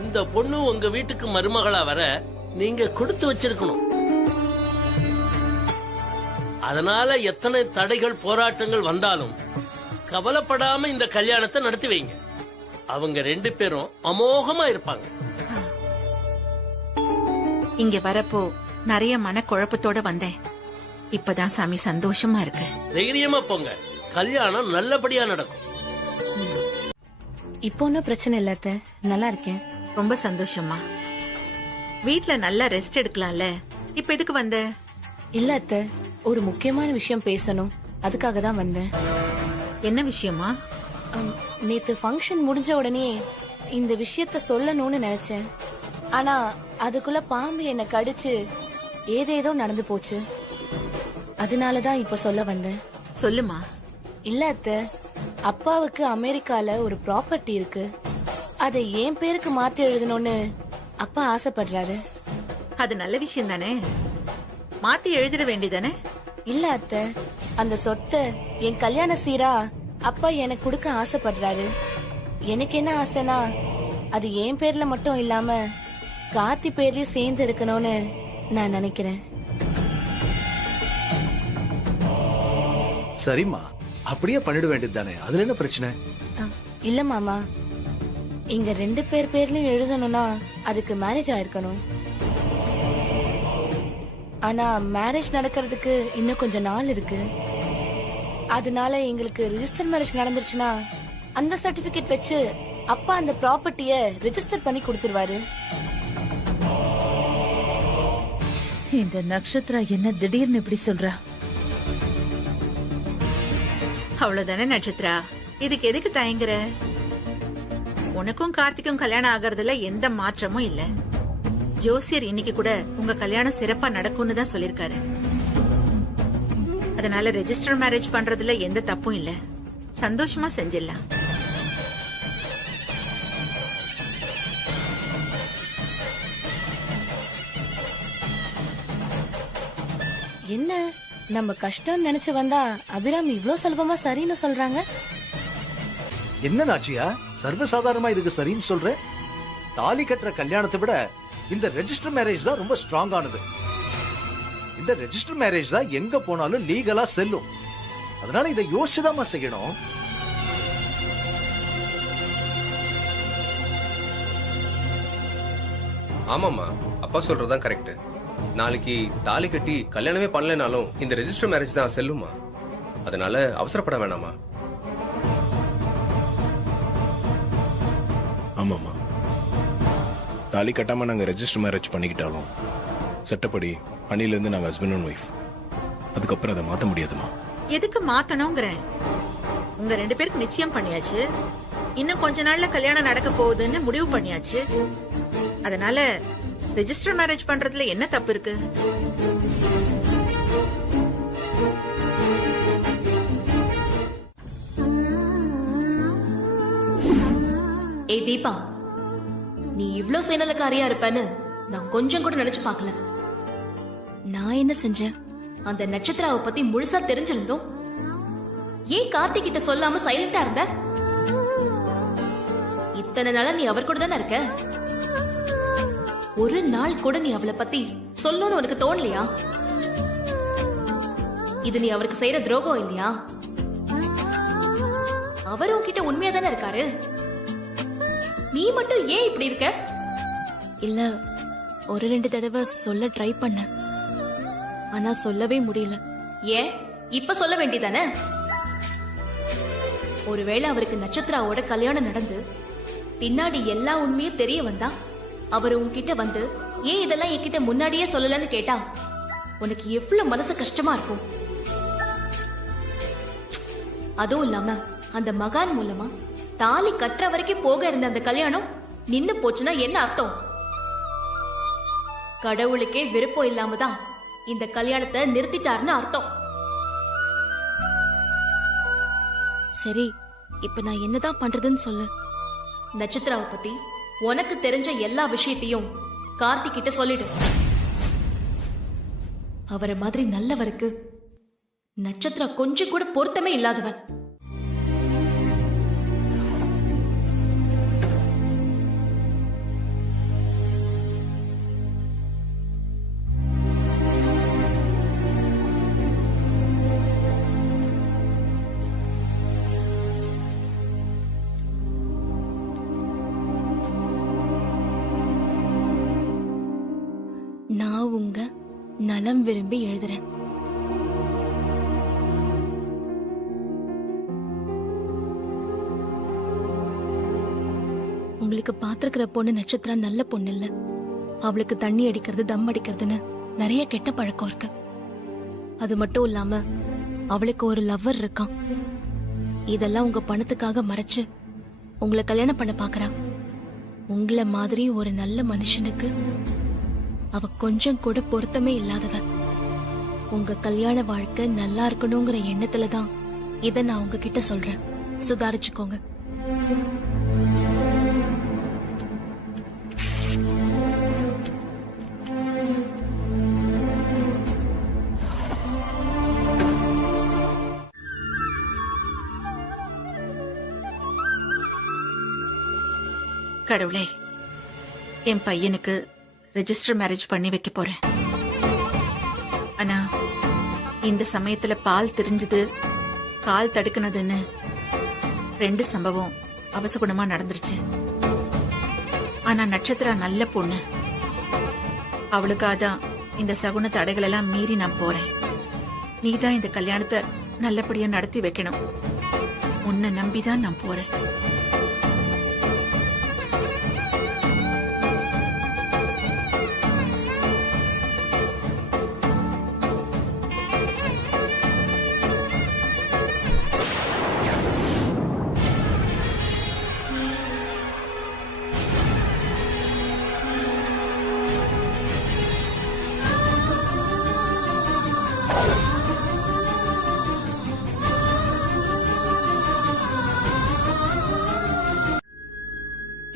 இந்த பொண்ணு உங்க வீட்டுக்கு மருமகளா வர நீங்க கொடுத்து வச்சிருக்கணும். அதனால எத்தனை தடைகள், போராட்டங்கள் வந்தாலும் கவலைப்படாம இந்த கல்யாணத்தை நடத்தி வைங்க. அவங்க 2 பேரும் அமோகமா இருப்பாங்க. இங்க வரப்போ நிறைய மனக்குழப்பத்தோட வந்தேன். இப்பதான் சாமி சந்தோஷமா இருக்கு. தைரியமா போங்க, கல்யாணம் நல்லபடியா நடக்கும். இப்போ ஒன்னும் பிரச்சனை இல்ல அத்தை, நல்லா இருக்கேன். ரொம்ப சந்தோஷமா. வீட்ல நல்லா ரெஸ்ட் எடுக்கலாம்ல, இப்ப எதுக்கு வந்த? இல்ல அத்தை, ஒரு முக்கியமான விஷயம் பேசணும், அதுக்காக தான் வந்தேன். என்ன விஷயமா? நேத்து ஃபங்க்ஷன் முடிஞ்ச உடனே இந்த விஷயத்த சொல்லணும்னு நினைச்சேன். ஆனா அதுக்குள்ள பாம்பு என்ன கடிச்சு ஏதேதோ நடந்து போச்சு. அதனாலதான் இப்ப சொல்ல வந்தேன். சொல்லுமா. இல்ல அத்தை, அப்பாவுக்கு அமெரிக்கால ஒரு ப்ராப்பர்ட்டி இருக்கு. அதை என் பேருக்கு மாத்தி எழுதணும்னு அப்பா ஆசைப்படுறாரு. அது நல்ல விஷயம் தானே, மாத்தி எழுதிட வேண்டியதானே? இல்ல அத்தை, அந்த சொத்தை என் கல்யாண சீரா அப்பா எனக்கு கொடுக்க ஆசைப்படுறாரு. எனக்கு என்ன ஆசைனா, அது என் பேர்ல மட்டும் இல்லாம கார்த்தி பேர்லயும் சேர்ந்து இருக்கணும்னு நான் நினைக்கிறேன். சரிம்மா, அப்படியே பண்ணிட வேண்டியது தானே, அதுல என்ன பிரச்சனை? இல்ல மாமா, இங்க 2 பேர் பேர்லயும் எழுதணும்னா அதுக்கு மேரேஜ் ஆயிருக்கணும். ஆனா மேரேஜ் நடக்கிறதுக்கு இன்னும் கொஞ்சம் நாள் இருக்கு. அதனால எங்களுக்கு ரிஜிஸ்டர் மேரேஜ் நடந்துருச்சுன்னா அந்த சர்டிபிகேட் வச்சு அப்பா அந்த ப்ராப்பர்ட்டிய ரெஜிஸ்டர் பண்ணி கொடுத்துருவாரு. இந்த நட்சத்திரா என்ன திடீர்னு இப்படி சொல்றா? அவ்வளவுதானே நட்சத்திரா, இதுக்கு எதுக்கு தயங்குற? உனக்கும் கார்த்திக்கும் கல்யாணம் ஆகறதுல எந்த மாற்றமும் இல்ல. ஜோசியர் இன்னைக்கு கூட உங்க கல்யாணம் சிறப்பா நடக்கும்னு தான் சொல்லிருக்காரு. அதனால ரெஜிஸ்டர் மேரேஜ் பண்றதுல எந்த தப்பும் இல்ல, சந்தோஷமா செஞ்சிடலாம். என்ன நம்ம கஷ்டம் நினைச்சு வந்தா அபிராமி இவ்ளோ சுலபமா சரின்னு சொல்றாங்க? என்ன நாச்சியா, சர்வசாதாரணமா இதுக்கு சரின்னு சொல்ற? தாலி கட்டுற கல்யாணத்தை விட இந்த ரெஜிஸ்டர் மேரேஜ் தான் ரொம்ப ஸ்ட்ராங் ஆனது. இந்த ரெஜிஸ்டர் மேரேஜ் தான் எங்க போனாலும் லீகலா செல்லும். அதனால இதை யோசிச்சுதாமா செய்யணும். ஆமாமா, அப்பா சொல்றதுதான் கரெக்ட். நாளைக்கு தாலி கட்டி கல்யாணமே பண்ணலனாலும் இந்த ரெஜிஸ்டர் மேரேஜ் தான் செல்லுமா. அதனால அவசரப்பட வேணாமா. ஆமாமா, தாலி கட்டாம நாங்க ரெஜிஸ்டர் மேரேஜ் பண்ணிக்கிட்டாலும் சட்டப்படி அன்னில இருந்து நாங்க ஹஸ்பண்ட் அண்ட் ஒய்ஃப். அதுக்கப்புறம் அதை மாத்த முடியாதுமா. எதுக்கு மாத்தணுங்கிறேன்? உங்க 2 பேருக்கு நிச்சயம் பண்ணியாச்சு. இன்னும் கொஞ்ச நாள்ல கல்யாணம் நடக்க போகுதுன்னு முடிவு பண்ணியாச்சு. அதனால ரெஜிஸ்டர் மேரேஜ் பண்றதுல என்ன தப்பு இருக்கு? ஏய் தீபா, நீ இவ்ளோ சேனலுக்காரியா இருப்பேன்னு நான் கொஞ்சம் கூட நினைச்சு பார்க்கல. நான் என்ன செஞ்சேன்? அந்த நட்சத்திராவை பத்தி முழுசா தெரிஞ்சிருந்தோம் ஏன் கார்த்திக் கிட்ட சொல்லாம சைலண்டா இருந்த? இத்தனை நாளா நீ அவர் கூட தானே இருக்க. ஒரு நாள் கூட நீ அவளை பத்தி சொல்லணும்னு உனக்கு தோணலையா? இது நீ அவருக்கு செய்யற துரோகம் இல்லையா? அவர் உன்கிட்ட உண்மையா தானே இருக்காரு. நீ மட்டும் ஏன் இப்படி இருக்க? இல்ல, ஒரு 2 தடவை சொல்ல ட்ரை பண்ண, ஆனா சொல்லவே முடியல. ஏன் இப்ப சொல்ல வேண்டியதானே? ஒருவேளை அவருக்கு நட்சத்திராவோட கல்யாணம் நடந்து பின்னாடி எல்லா உண்மையும் தெரிய வந்தா அவர் உன்கிட்ட வந்து ஏன் இதெல்லாம் என்கிட்ட முன்னாடியே சொல்லலன்னு கேட்டா உனக்கு எவ்வளவு மனசு கஷ்டமா இருக்கும். அதுவும் இல்லாம அந்த மகான் மூலமா தாலி கட்டுற வரைக்கும் போக இருந்த அந்த கல்யாணம் நின்னு போச்சுன்னா என்ன அர்த்தம்? கடவுளுக்கே விருப்பம் இல்லாம தான் இந்த கல்யாணத்தை நிறுத்திட்டாருன்னு அர்த்தம். சரி, இப்ப நான் என்னதான் பண்றதுன்னு சொல்லு. நட்சத்திராவை பத்தி உனக்கு தெரிஞ்ச எல்லா விஷயத்தையும் கார்த்திக் கிட்ட சொல்லிடு. அவரை மாதிரி நல்லவருக்கு நட்சத்திரா கொஞ்சம் கூட பொருத்தமே இல்லாதவ. நான் உங்க நலம் விரும்பி எழுதுறேன். உங்களுக்கு பாத்திருக்கிற பொண்ணு நட்சத்திரா நல்ல பொண்ணு இல்ல. அவளுக்கு தண்ணி அடிக்கிறது, தம் அடிக்கிறதுன்னு நிறைய கெட்ட பழக்கம் இருக்கு. அது மட்டும் இல்லாம அவளுக்கு ஒரு லவ்வர் இருக்கான். இதெல்லாம் உங்க பணத்துக்காக மறைச்சு உங்களை கல்யாணம் பண்ண பாக்குறா. உங்களை மாதிரி ஒரு நல்ல மனுஷனுக்கு அவ கொஞ்சம் கூட பொருத்தமே இல்லாதவ. உங்க கல்யாண வாழ்க்கை நல்லா இருக்கணுங்கிற எண்ணத்துலதான் இத நான் உங்ககிட்ட சொல்றேன். சுதாரிச்சுக்கோங்க. கடவுளே, என் பையனுக்கு ரெஜிஸ்டர் மேரேஜ் பண்ணி வைக்க போறேன். ஆனா இந்த சமயத்துல பால் தெரிஞ்சது, கால் தடுக்குனதுன்னு 2 சம்பவம் அவசகுணமா நடந்துருச்சு. ஆனா நட்சத்திரா நல்ல பொண்ணு. அவளுக்காதான் இந்த சகுன தடைகள் எல்லாம் மீறி நான் போறேன். நீதான் இந்த கல்யாணத்தை நல்லபடியா நடத்தி வைக்கணும். உன்னை நம்பிதான் நான் போறேன்.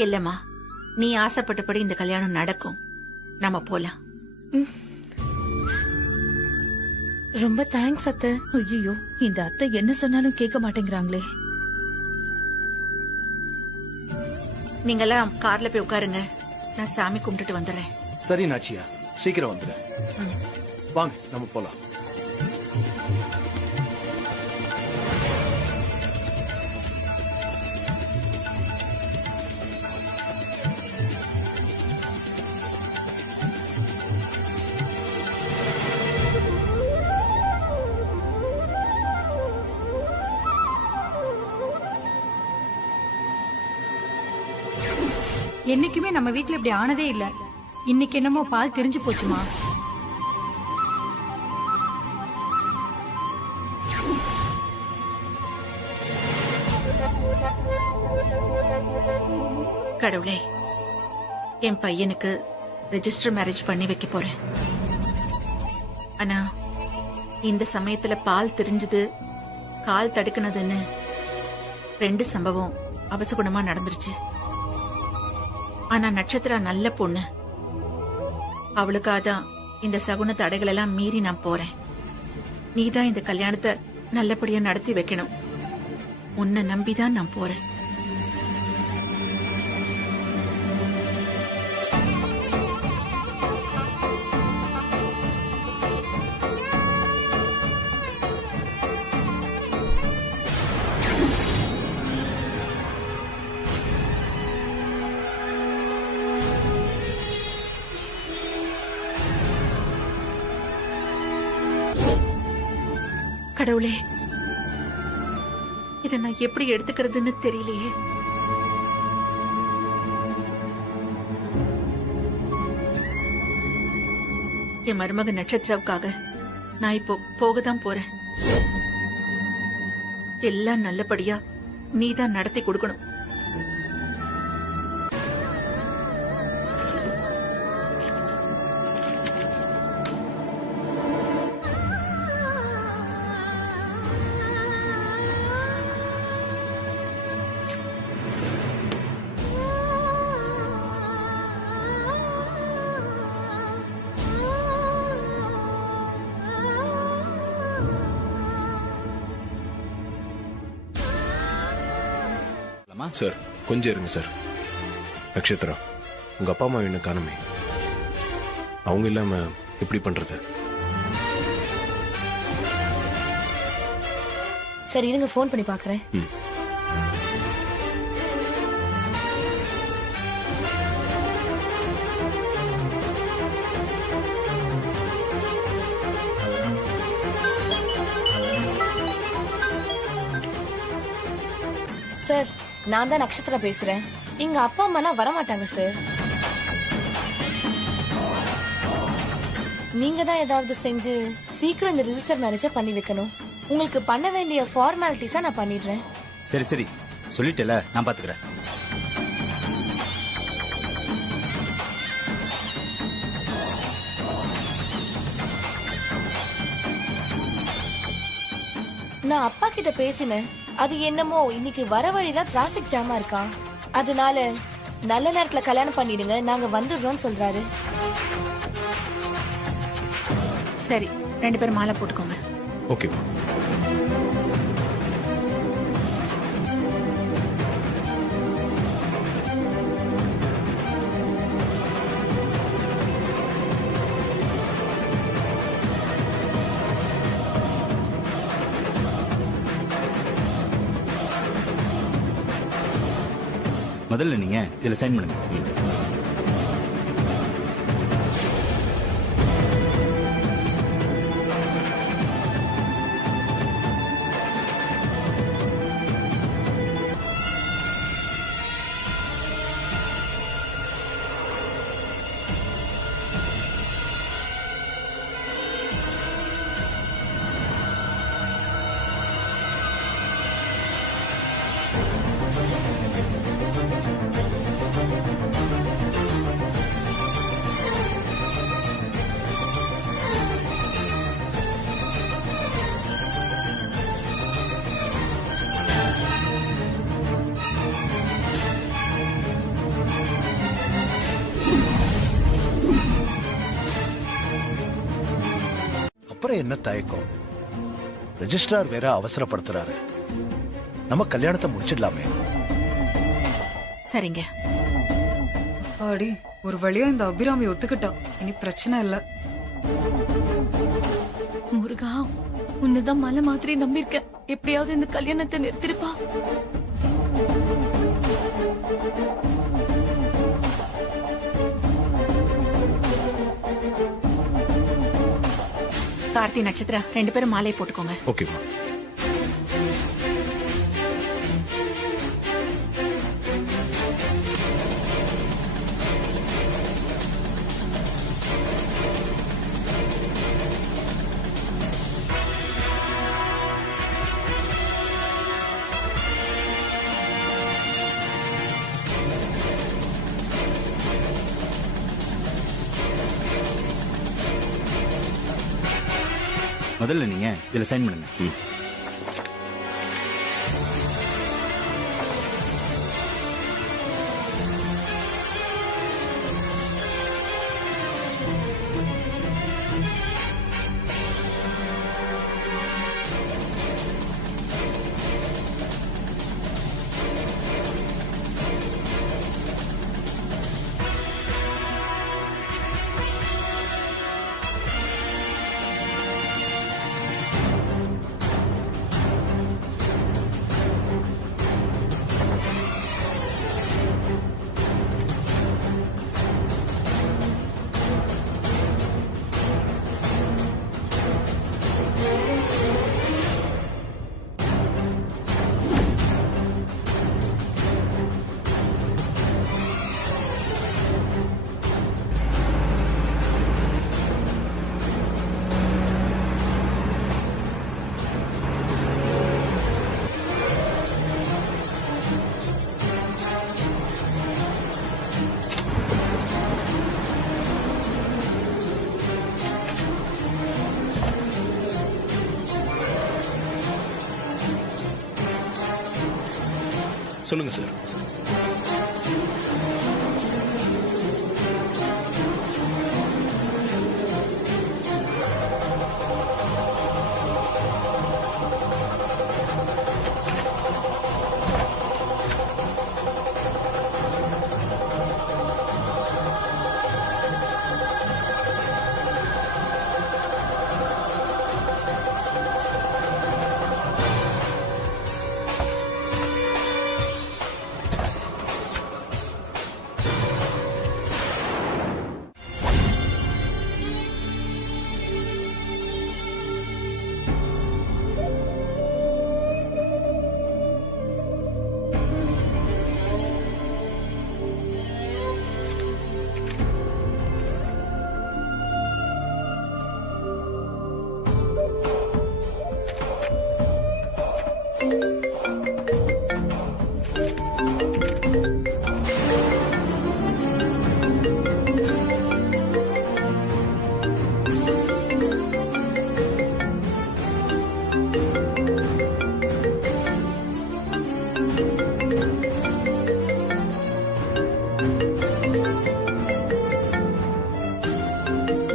இல்லம்மா, நீ ஆசைப்பட்டபடி இந்த கல்யாணம் நடக்கும். நாம போலாம். ரொம்ப தேங்க்ஸ் அத்தை. ஐயோ, இந்த அத்தை என்ன சொன்னாலும் கேட்க மாட்டேங்கிறாங்களே. நீங்கெல்லாம் கார்ல போய் உட்காருங்க. நான் சாமி கும்பிட்டுட்டு வந்துடுறேன். சரி நாச்சியா, சீக்கிரம் வந்துடு. வாங்க நம்ம போலாம். என்னைக்குமே நம்ம வீட்ல இப்படி ஆனதே இல்ல. இன்னைக்கு என்னமோ பால் தெரிஞ்சு போச்சுமா. கடவுளே, என் பையனுக்கு ரெஜிஸ்டர் மேரேஜ் பண்ணி வைக்க போறேன். ஆனா இந்த சமயத்துல பால் தெரிஞ்சது, கால் தடுக்குனதுன்னு 2 சம்பவம் அவசகுணமா நடந்துருச்சு. ஆனா நட்சத்திரா நல்ல பொண்ணு. அவளுக்காதான் இந்த சகுன தடைகள் எல்லாம் மீறி நான் போறேன். நீதான் இந்த கல்யாணத்தை நல்லபடியா நடத்தி வைக்கணும். உன்னை நம்பிதான் நான் போறேன். கடவுளே, இதை நான் எப்படி எடுத்துக்கிறதுன்னு தெரியலையே. என் மருமக நட்சத்திராவுக்காக நான் இப்போ போகத்தான் போறேன். எல்லாம் நல்லபடியா நீதான் நடத்தி கொடுக்கணும். சார் கொஞ்சம் இருங்க சார். நட்சத்திரா, உங்க அப்பா அம்மா என்ன காணுமே, அவங்க இல்லாம எப்படி பண்றது? சரி இருங்க, போன் பண்ணி பாக்குறேன். சார், நான் தான் நட்சத்திரா பேசுறேன். எங்க அப்பா அம்மா வரமாட்டாங்க சார். நீங்க தான் ஏதாவது செஞ்சு சீக்கிரம் இந்த ரிஜிஸ்டர் மேரேஜ பண்ணி வைக்கணும். உங்களுக்கு பண்ண வேண்டிய ஃபார்மாலிட்டிஸா நான் பண்ணிடுறேன். சரி சரி சொல்லிட்டேல, நான் பாத்துக்கிறேன். நான் அப்பா கிட்ட பேசினேன். அது என்னமோ இன்னைக்கு வர வழியில டிராபிக் ஜாமா இருக்கா, அதனால நல்ல நேரத்துல கல்யாணம் பண்ணிடுங்க, நாங்க வந்துடுறோம் சொல்றாரு. சரி, 2 பேரும் மாலை போட்டுக்கோங்க. ஓகே. முதல்ல நீங்க இதுல சைன் பண்ணுங்க. அப்புறம் என்ன தயக்கம்? ரெஜிஸ்ட்ரார் வேற அவசரப்படுத்துறாரு. நம்ம கல்யாணத்தை முடிச்சிடலாமே. சரிங்க. ஆடி ஒரு வழியா இந்த அபிராமி ஒத்துக்கிட்டா, இனி பிரச்சனை இல்ல. முருகா, உன்னதான் மலை மாதிரி நம்பியிருக்கேன். எப்படியாவது இந்த கல்யாணத்தை நிறுத்திருப்பா. கார்த்தி, நட்சத்திரா, 2 பேரும் மாலை போட்டுக்கோங்க. ஓகேமா. முதல்ல நீங்க இதுல சைன் பண்ணுங்க. சொல்லுங்க சார்.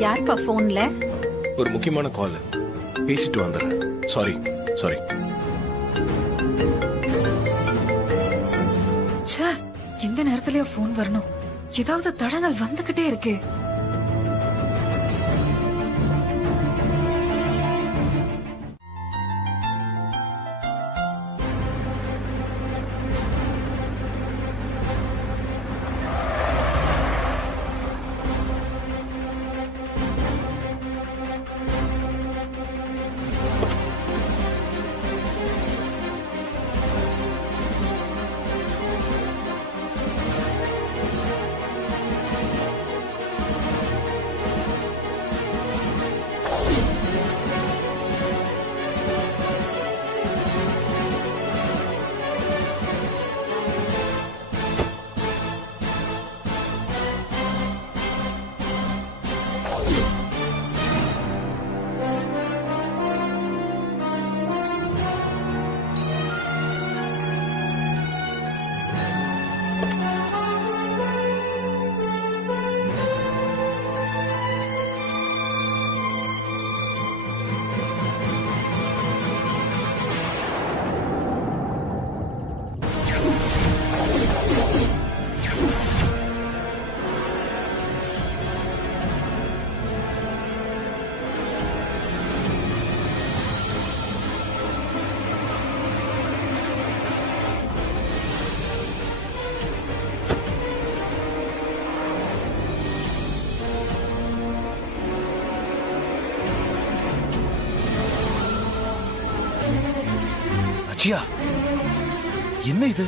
யார்ப்பா போன்ல? ஒரு முக்கியமான கால், பேசிட்டு வந்துடுறேன். சாரி. இந்த நேரத்திலயா போன் வரணும்? ஏதாவது தடங்கள் வந்துகிட்டே இருக்கு. அச்சியா, என்ன இது?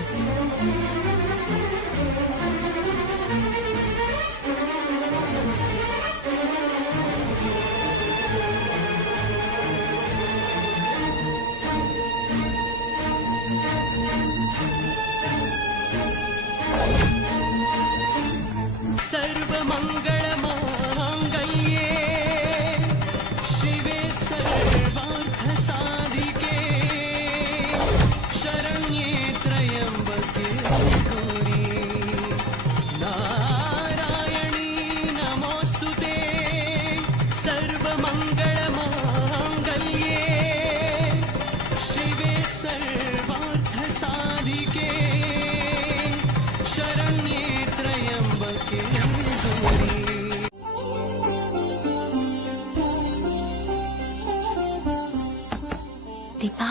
தீபா,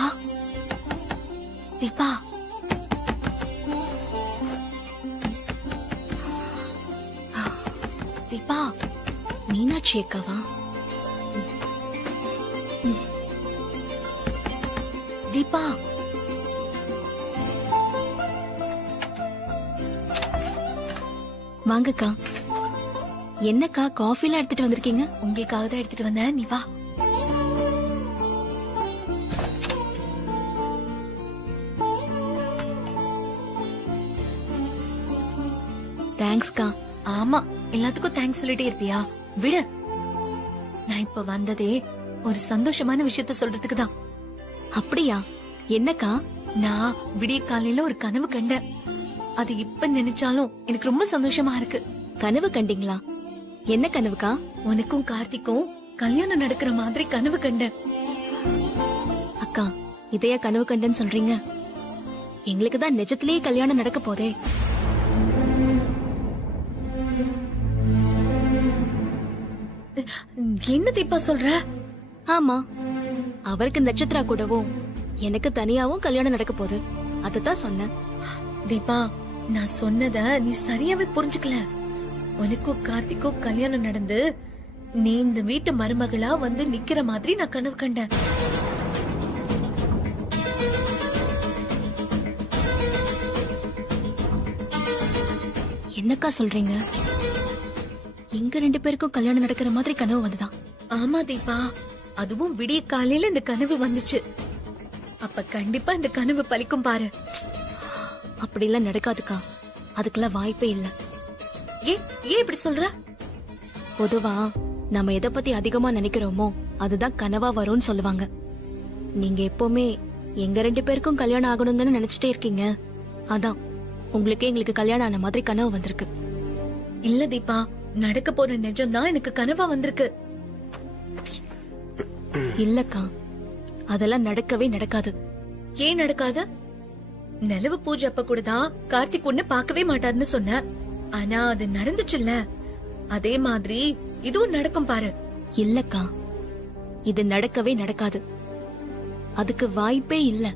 தீபா, தீபா, மீனாட்சி அக்காவா? தீபா, வாங்கக்கா. என்னக்கா காஃபி எல்லாம் எடுத்துட்டு வந்திருக்கீங்க? உங்களுக்காக தான் எடுத்துட்டு வந்தேன், நீ வா. தேங்க்ஸ்க்கா. ஆமா, எல்லாத்துக்கும் தேங்க்ஸ் சொல்லிட்டே இருப்பியா? விடு. நான் இப்ப வந்ததே ஒரு சந்தோஷமான விஷயத்த சொல்றதுக்கு தான். அப்படியா? என்னக்கா? நான் விடிய காலையில ஒரு கனவு கண்டேன். அது இப்ப நினைச்சாலும் எனக்கு ரொம்ப சந்தோஷமா இருக்கு. கனவு கண்டீங்களா? என்ன கனவுக்கா? உனக்கும் கார்த்திக்கும் கல்யாணம் நடக்கிற மாதிரி கனவு கண்டேன். அக்கா, இதையா கனவு கண்டேன்னு சொல்றீங்க? எங்களுக்கு தான் நிஜத்திலேயே கல்யாணம் நடக்க போதே. என்ன தீபா சொல்ற? ஆமா, அவருக்கு நட்சத்திரா கூடவும் எனக்கு தனியாவும் கல்யாணம் நடக்க போகுது. அதத்தான் சொன்னேன். தீபா, நான் சொன்னத நீ சரியாவே புரிஞ்சுக்கல. உனக்கும் கார்த்திக்கும் கல்யாணம் நடந்து நீ இந்த வீட்டு மருமகளா வந்து நிக்கிற மாதிரி நான் கனவு கண்டேன். என்னக்கா சொல்றீங்க? எங்க 2 பேருக்கும் கல்யாணம் நடக்கிற மாதிரி கனவு வந்துதான்? ஆமா தீபா, அதுவும் விடிய காலையில இந்த கனவு வந்துச்சு. அப்ப கண்டிப்பா இந்த கனவு பலிக்கும் பாரு. அப்படிலாம் நடக்காதுக்கா, அதுக்கெல்லாம் வாய்ப்பே இல்ல. ஏன் இப்படி சொல்ற? பொதுவா நம்ம எதை பத்தி அதிகமா நினைக்கிறோமோ அதுதான் கனவா வரும்னு சொல்லுவாங்க. நீங்க எப்பவுமே எங்க 2 பேருக்கும் கல்யாணம் ஆகணும் தானே நினைச்சிட்டே இருக்கீங்க. அதான் உங்களுக்கே எங்களுக்கு கல்யாணம் ஆன மாதிரி கனவு வந்திருக்கு. இல்ல தீபா, நடக்க போற நிஜம்தான் எனக்கு கனவா வந்திருக்கு. இல்லக்கா, அதெல்லாம் நடக்கவே நடக்காது. ஏன் நடக்காது? நிலவு பூஜை அப்ப கூட தான் கார்த்திக் உன்னை பார்க்கவே மாட்டாருன்னு சொன்ன. ஆனா அது நடந்துச்சுல்ல, அதே மாதிரி இதுவும் நடக்கும் பாரு. இல்லக்கா, இது நடக்கவே நடக்காது. அதுக்கு வாய்ப்பே இல்ல.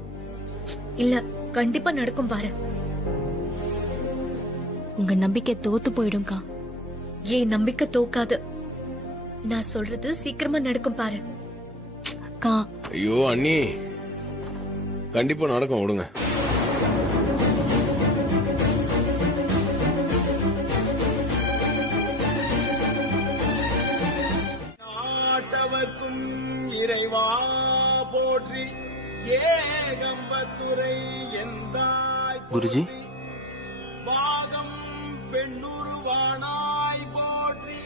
இல்ல, கண்டிப்பா நடக்கும் பாரு. உங்க நம்பிக்கை தோத்து போயிடும்க்கா. ஏன் நம்பிக்கை தோக்காது. நான் சொல்றது சீக்கிரமா நடக்கும் பாரு. அக்கா. ஐயோ அண்ணி, கண்டிப்பா நடக்கும், விடுங்க. நாட்டவர்க்கும் இறைவா போற்றி, ஏகம்பத்துரை எந்தாய் குருஜி, பாகம் பெண்ணுருவானாய் போற்றி,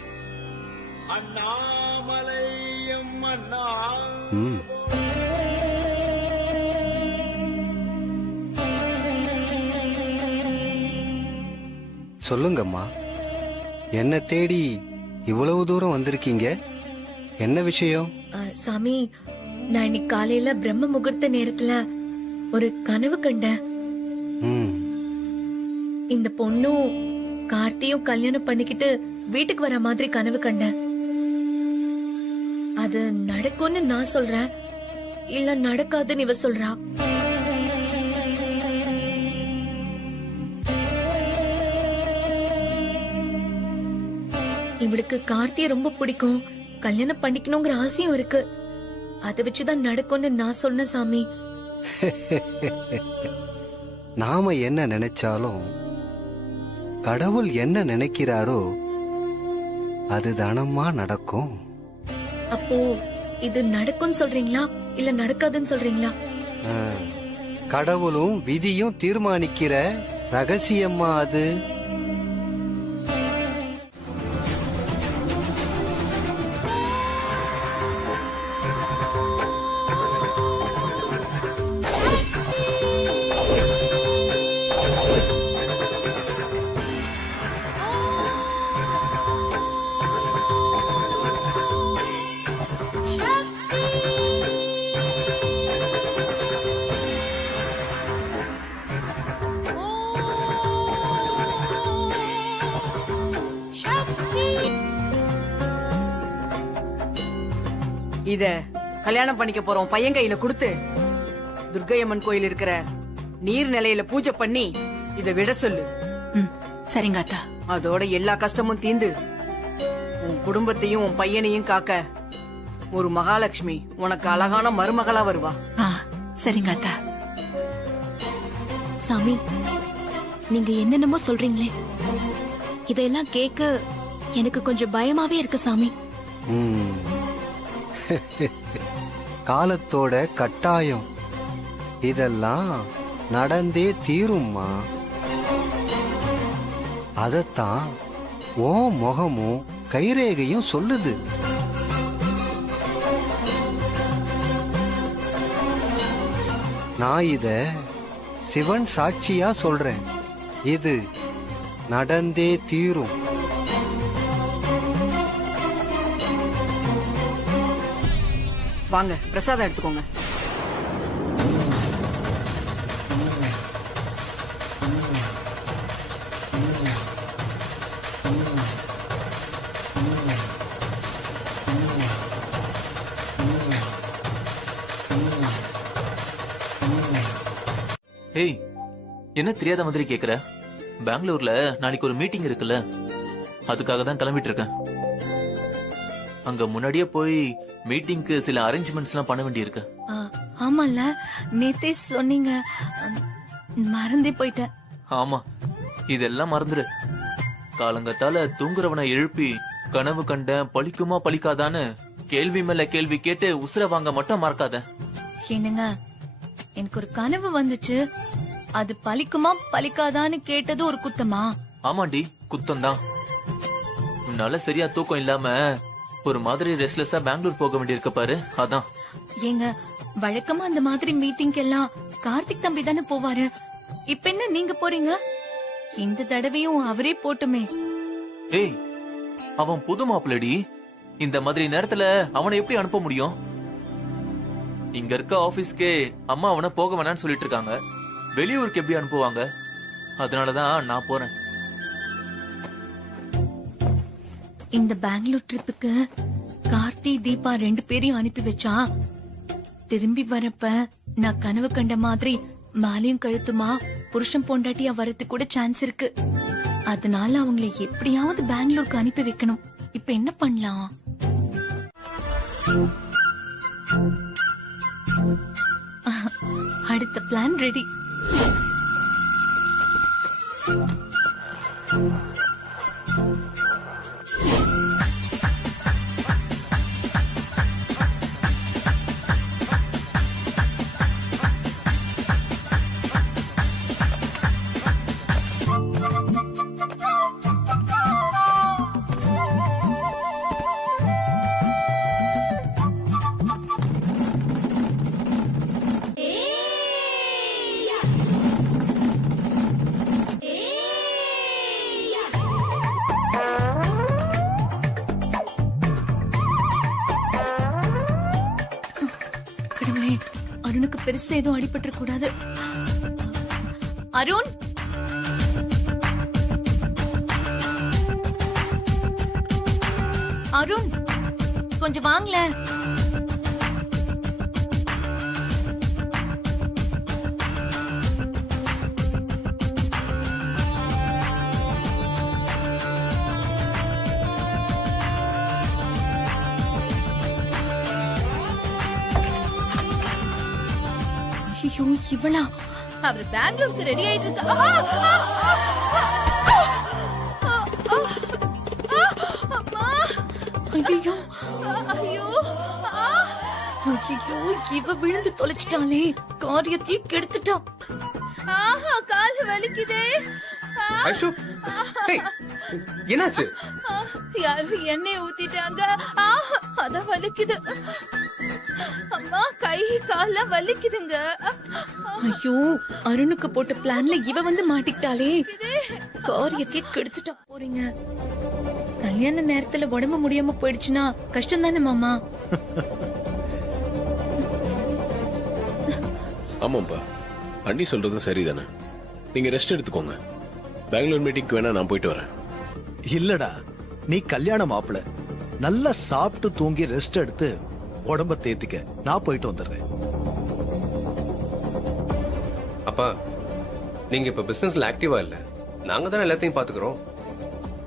அண்ணாமலையம் அண்ணா. சொல்லுங்கம்மா, என்ன தேடி இவ்வளவு தூரம் வந்திருக்கீங்க? என்ன விஷயம்? சாமி, நான் இன்னைக்கு காலையில பிரம்ம முகூர்த்த நேரத்துல ஒரு கனவு கண்டேன். இந்த பொண்ணும் கார்த்தியும் கல்யாணம் பண்ணிக்கிட்டு வீட்டுக்கு வர மாதிரி கனவு கண்டேன். அது நடக்கும்னு நான் சொல்றேன், இல்ல நடக்காதுன்னு இவ சொல்றா. இவளுக்கு கார்த்திய ரொம்ப பிடிக்கும், கல்யாணம் பண்ணிக்கணுங்கிற ஆசையும் இருக்கு. அதை வச்சுதான் நடக்கும்னு நான் சொன்ன சாமி. நாம என்ன நினைச்சாலும் கடவுள் என்ன நினைக்கிறாரோ அதுதானம்மா நடக்கும். அப்போ இது நடக்கும்னு சொல்றீங்களா இல்ல நடக்காதுன்னு சொல்றீங்களா? கடவுளும் விதியும் தீர்மானிக்கிற ரகசியம்மா அது. இத கல்யாணம் பண்ணிக்க போறோம் பையன் கையில கொடுத்து துர்க்கையம்மன் கோயில் இருக்கிற நீர் நிலையில பூஜை பண்ணி இத விட சொல்லு. சரிங்க அத்தா. அதோட எல்லா கஷ்டமும் தீந்து உன் குடும்பத்தையும் உன் பையனையும் காக்க ஒரு மகாலட்சுமி உனக்கு அழகான மருமகளா வருவா. சரிங்க அத்தா. சாமி, நீங்க என்னென்னமோ சொல்றீங்களே, இதெல்லாம் கேட்க எனக்கு கொஞ்சம் பயமாவே இருக்கு சாமி. காலத்தோட கட்டாயம் இதெல்லாம் நடந்தே தீரும்மா. அதத்தான் ஓ முகமும் கைரேகையும் சொல்லுது. நான் இத சிவன் சாட்சியா சொல்றேன், இது நடந்தே தீரும். வாங்க பிரசாதம் எடுத்துக்கோங்க. ஏய், என்ன தெரியாத மாதிரி கேக்குற? பெங்களூர்ல நாளைக்கு ஒரு மீட்டிங் இருக்குல்ல, அதுக்காக தான் கிளம்பிட்டு இருக்கேன். அங்க முன்னாடியே போய் மீட்டிங்க்கு சில அரேஞ்ச்மெண்ட்ஸ் எல்லாம் பண்ண வேண்டியிருக்கு. ஆமால, நேத்தே சொன்னீங்க, மறந்தே போயிட்டேன். ஆமா, இதெல்லாம் மறந்துரு. காலங்கத்தால தூங்குறவனை எழுப்பி கனவு கண்ட பழிக்குமா பழிக்காதான்னு கேள்வி மேல கேள்வி கேட்டு உசுர வாங்க மட்டும் மறக்காத. என்னங்க, எனக்கு ஒரு கனவு வந்துச்சு, அது பலிக்குமா பலிக்காதான்னு கேட்டது ஒரு குத்தமா? ஆமாண்டி, குத்தம் தான். உன்னால சரியா தூக்கம் இல்லாம ஒரு மாதிரி ரெஸ்ட்லெஸ்ஸா பெங்களூர் போக வேண்டியிருக்க பாரு, அதான். ஏங்க, வழக்கமா அந்த மாதிரி மீட்டிங் எல்லாம் கார்த்திக் தம்பி தானே போவாரு, இப்ப என்ன நீங்க போறீங்க? இந்த தடவையும் அவரே போட்டுமே. ஏய், அவன் புது மாப்பிள்ளடி, இந்த மாதிரி நேரத்துல அவனை எப்படி அனுப்ப முடியும்? இங்க இருக்க ஆபீஸ்க்கே அம்மா அவனை போக வேணாம்னு சொல்லிட்டு இருக்காங்க, வெளியூருக்கு எப்படி அனுப்புவாங்க? அதனாலதான் நான் போறேன். இந்த பெங்களூர் ட்ரிப்புக்கு கார்த்தி தீபா 2 பேரையும் அனுப்பி வச்சா திரும்பி வரப்ப நான் கனவு கண்ட மாதிரி மாலையும் கழுத்துமா புருஷன் பொண்டாட்டியா வரதுக்கு கூட சான்ஸ் இருக்கு. அதனால அவங்களை எப்படியாவது பெங்களூருக்கு அனுப்பி வைக்கணும். இப்ப என்ன பண்ணலாம்? அடுத்த பிளான் ரெடி. அருணுக்கு பெருசா எதுவும் அடிபட்டு கூடாது. அருண், அருண் கொஞ்சம் வாங்கல. ஐயோ, இவளா? அவர் பெங்களூருக்கு ரெடி ஆயிட்டு இருக்கா. ஐயோ ஐயோ ஐயோ, இவ விழுந்து தொலைச்சிட்டாளே, காரியத்தையும் கெடுத்துட்டான். கால் வலிக்குதே. ஐஷு, என்னாச்சு? யாரும் எண்ணெய் ஊத்திட்டாங்க, அத வலிக்குது. அம்மா, கை கால வலிக்குதுங்க. ஐயோ, அருணுக்கு போட்ட பிளான்ல இவ வந்து மாட்டிக்கிட்டாளே, காரியத்தை கெடுத்துட்டா. போறீங்க, கல்யாண நேரத்துல உடம்பு முடியாம போயிடுச்சுன்னா கஷ்டம் தானே மாமா? ஆமாப்பா, அண்ணி சொல்றதும் சரிதானே. நீங்க ரெஸ்ட் எடுத்துக்கோங்க. பெங்களூர் மீட்டிங்க்கு வேணா நான் போயிட்டு வரேன். இல்லடா, நீ கல்யாண மாப்பிள, நல்லா சாப்பிட்டு தூங்கி ரெஸ்ட் எடுத்து உடம்ப தேத்திக்க. நான் போயிட்டு வந்துடுறேன். அப்பா, நீங்க இப்ப பிசினஸ்ல ஆக்டிவா இல்ல, நாங்க தான் எல்லாத்தையும் பாத்துக்கிறோம்.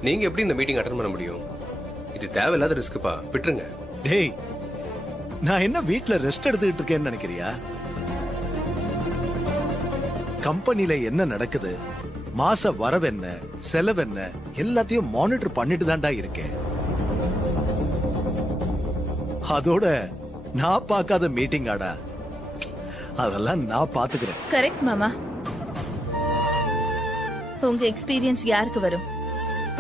நீங்க எப்படி இந்த மீட்டிங் அட்டெண்ட் பண்ண முடியும்? இது தேவையில்லாத ரிஸ்க்பா, விட்டுருங்க. டேய், நான் என்ன வீட்ல ரெஸ்ட் எடுத்துக்கிட்டு இருக்கேன்னு நினைக்கிறியா? கம்பெனில என்ன நடக்குது, மாச வரவு என்ன, செலவு என்ன, எல்லாத்தையும் மானிட்டர் பண்ணிட்டு தான்டா இருக்கேன். அதோட நான் பார்க்காத மீட்டிங் ஆடா, அதெல்லாம் நான் பாத்துக்கிறேன். கரெக்ட் மாமா. உங்க எக்ஸ்பீரியன்ஸ் யாருக்கு வரும்?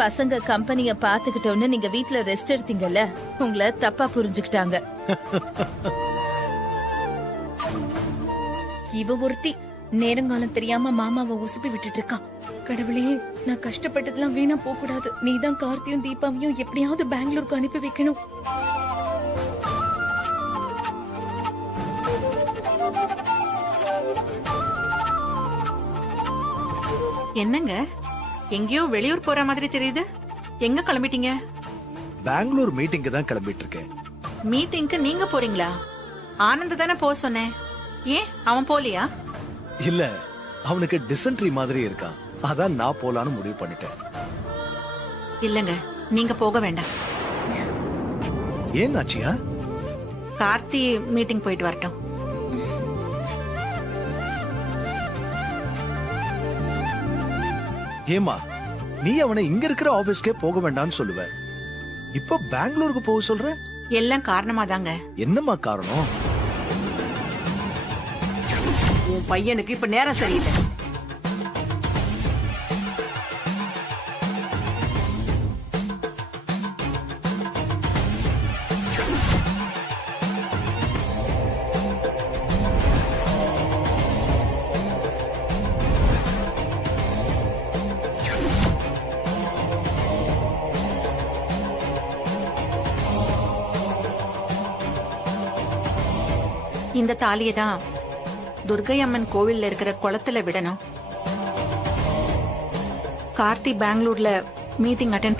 பசங்க கம்பெனிய பாத்துக்கிட்டோன்னு நீங்க வீட்ல ரெஸ்ட் எடுத்தீங்கல்ல, உங்களை தப்பா புரிஞ்சுக்கிட்டாங்க. இவ ஒருத்தி நேரங்காலம் தெரியாம மாமாவை உசுப்பி விட்டுட்டு இருக்கா. கடவுளே, நான் கஷ்டப்பட்டதெல்லாம் வீணா போக கூடாது. நீதான் கார்த்தியும் தீபாவையும் எப்படியாவது பெங்களூருக்கு அனுப்பி வைக்கணும். என்னங்க எங்கேயோ வெளியூர் போற மாதிரி தெரியுது. எங்க கிளம்பிட்டீங்க? பெங்களூர் மீட்டிங்க்கு தான் கிளம்பிட்டு இருக்கேன். மீட்டிங்க்கு நீங்க போறீங்களா? ஆனந்த் தானே போக சொன்னேன். ஏன் அவன் போலியா? இல்ல, அவனுக்கு டிசென்ட்ரி மாதிரி இருக்கான். அதான் நான் போலான்னு முடிவு பண்ணிட்டேன். இல்லங்க, நீங்க போக வேண்டாம். ஏன் ஆச்சியா? கார்த்தி மீட்டிங் போயிட்டு வரட்டும். ஏமா, நீ அவனை இங்க இருக்கிற ஆபீஸ்க்கே போக வேண்டாம்னு சொல்லுவ. இப்ப பெங்களூருக்கு போக சொல்ற? எல்லாம் காரணமா தாங்க. என்னம்மா காரணம்? உன் பையனுக்கு இப்ப நேரம் சரியில்லை. இந்த தாலியை தான் துர்கை அம்மன் கோவில்ல இருக்கிற குளத்துல விடணும். கார்த்தி பெங்களூர்ல மீட்டிங் அட்டென்ட்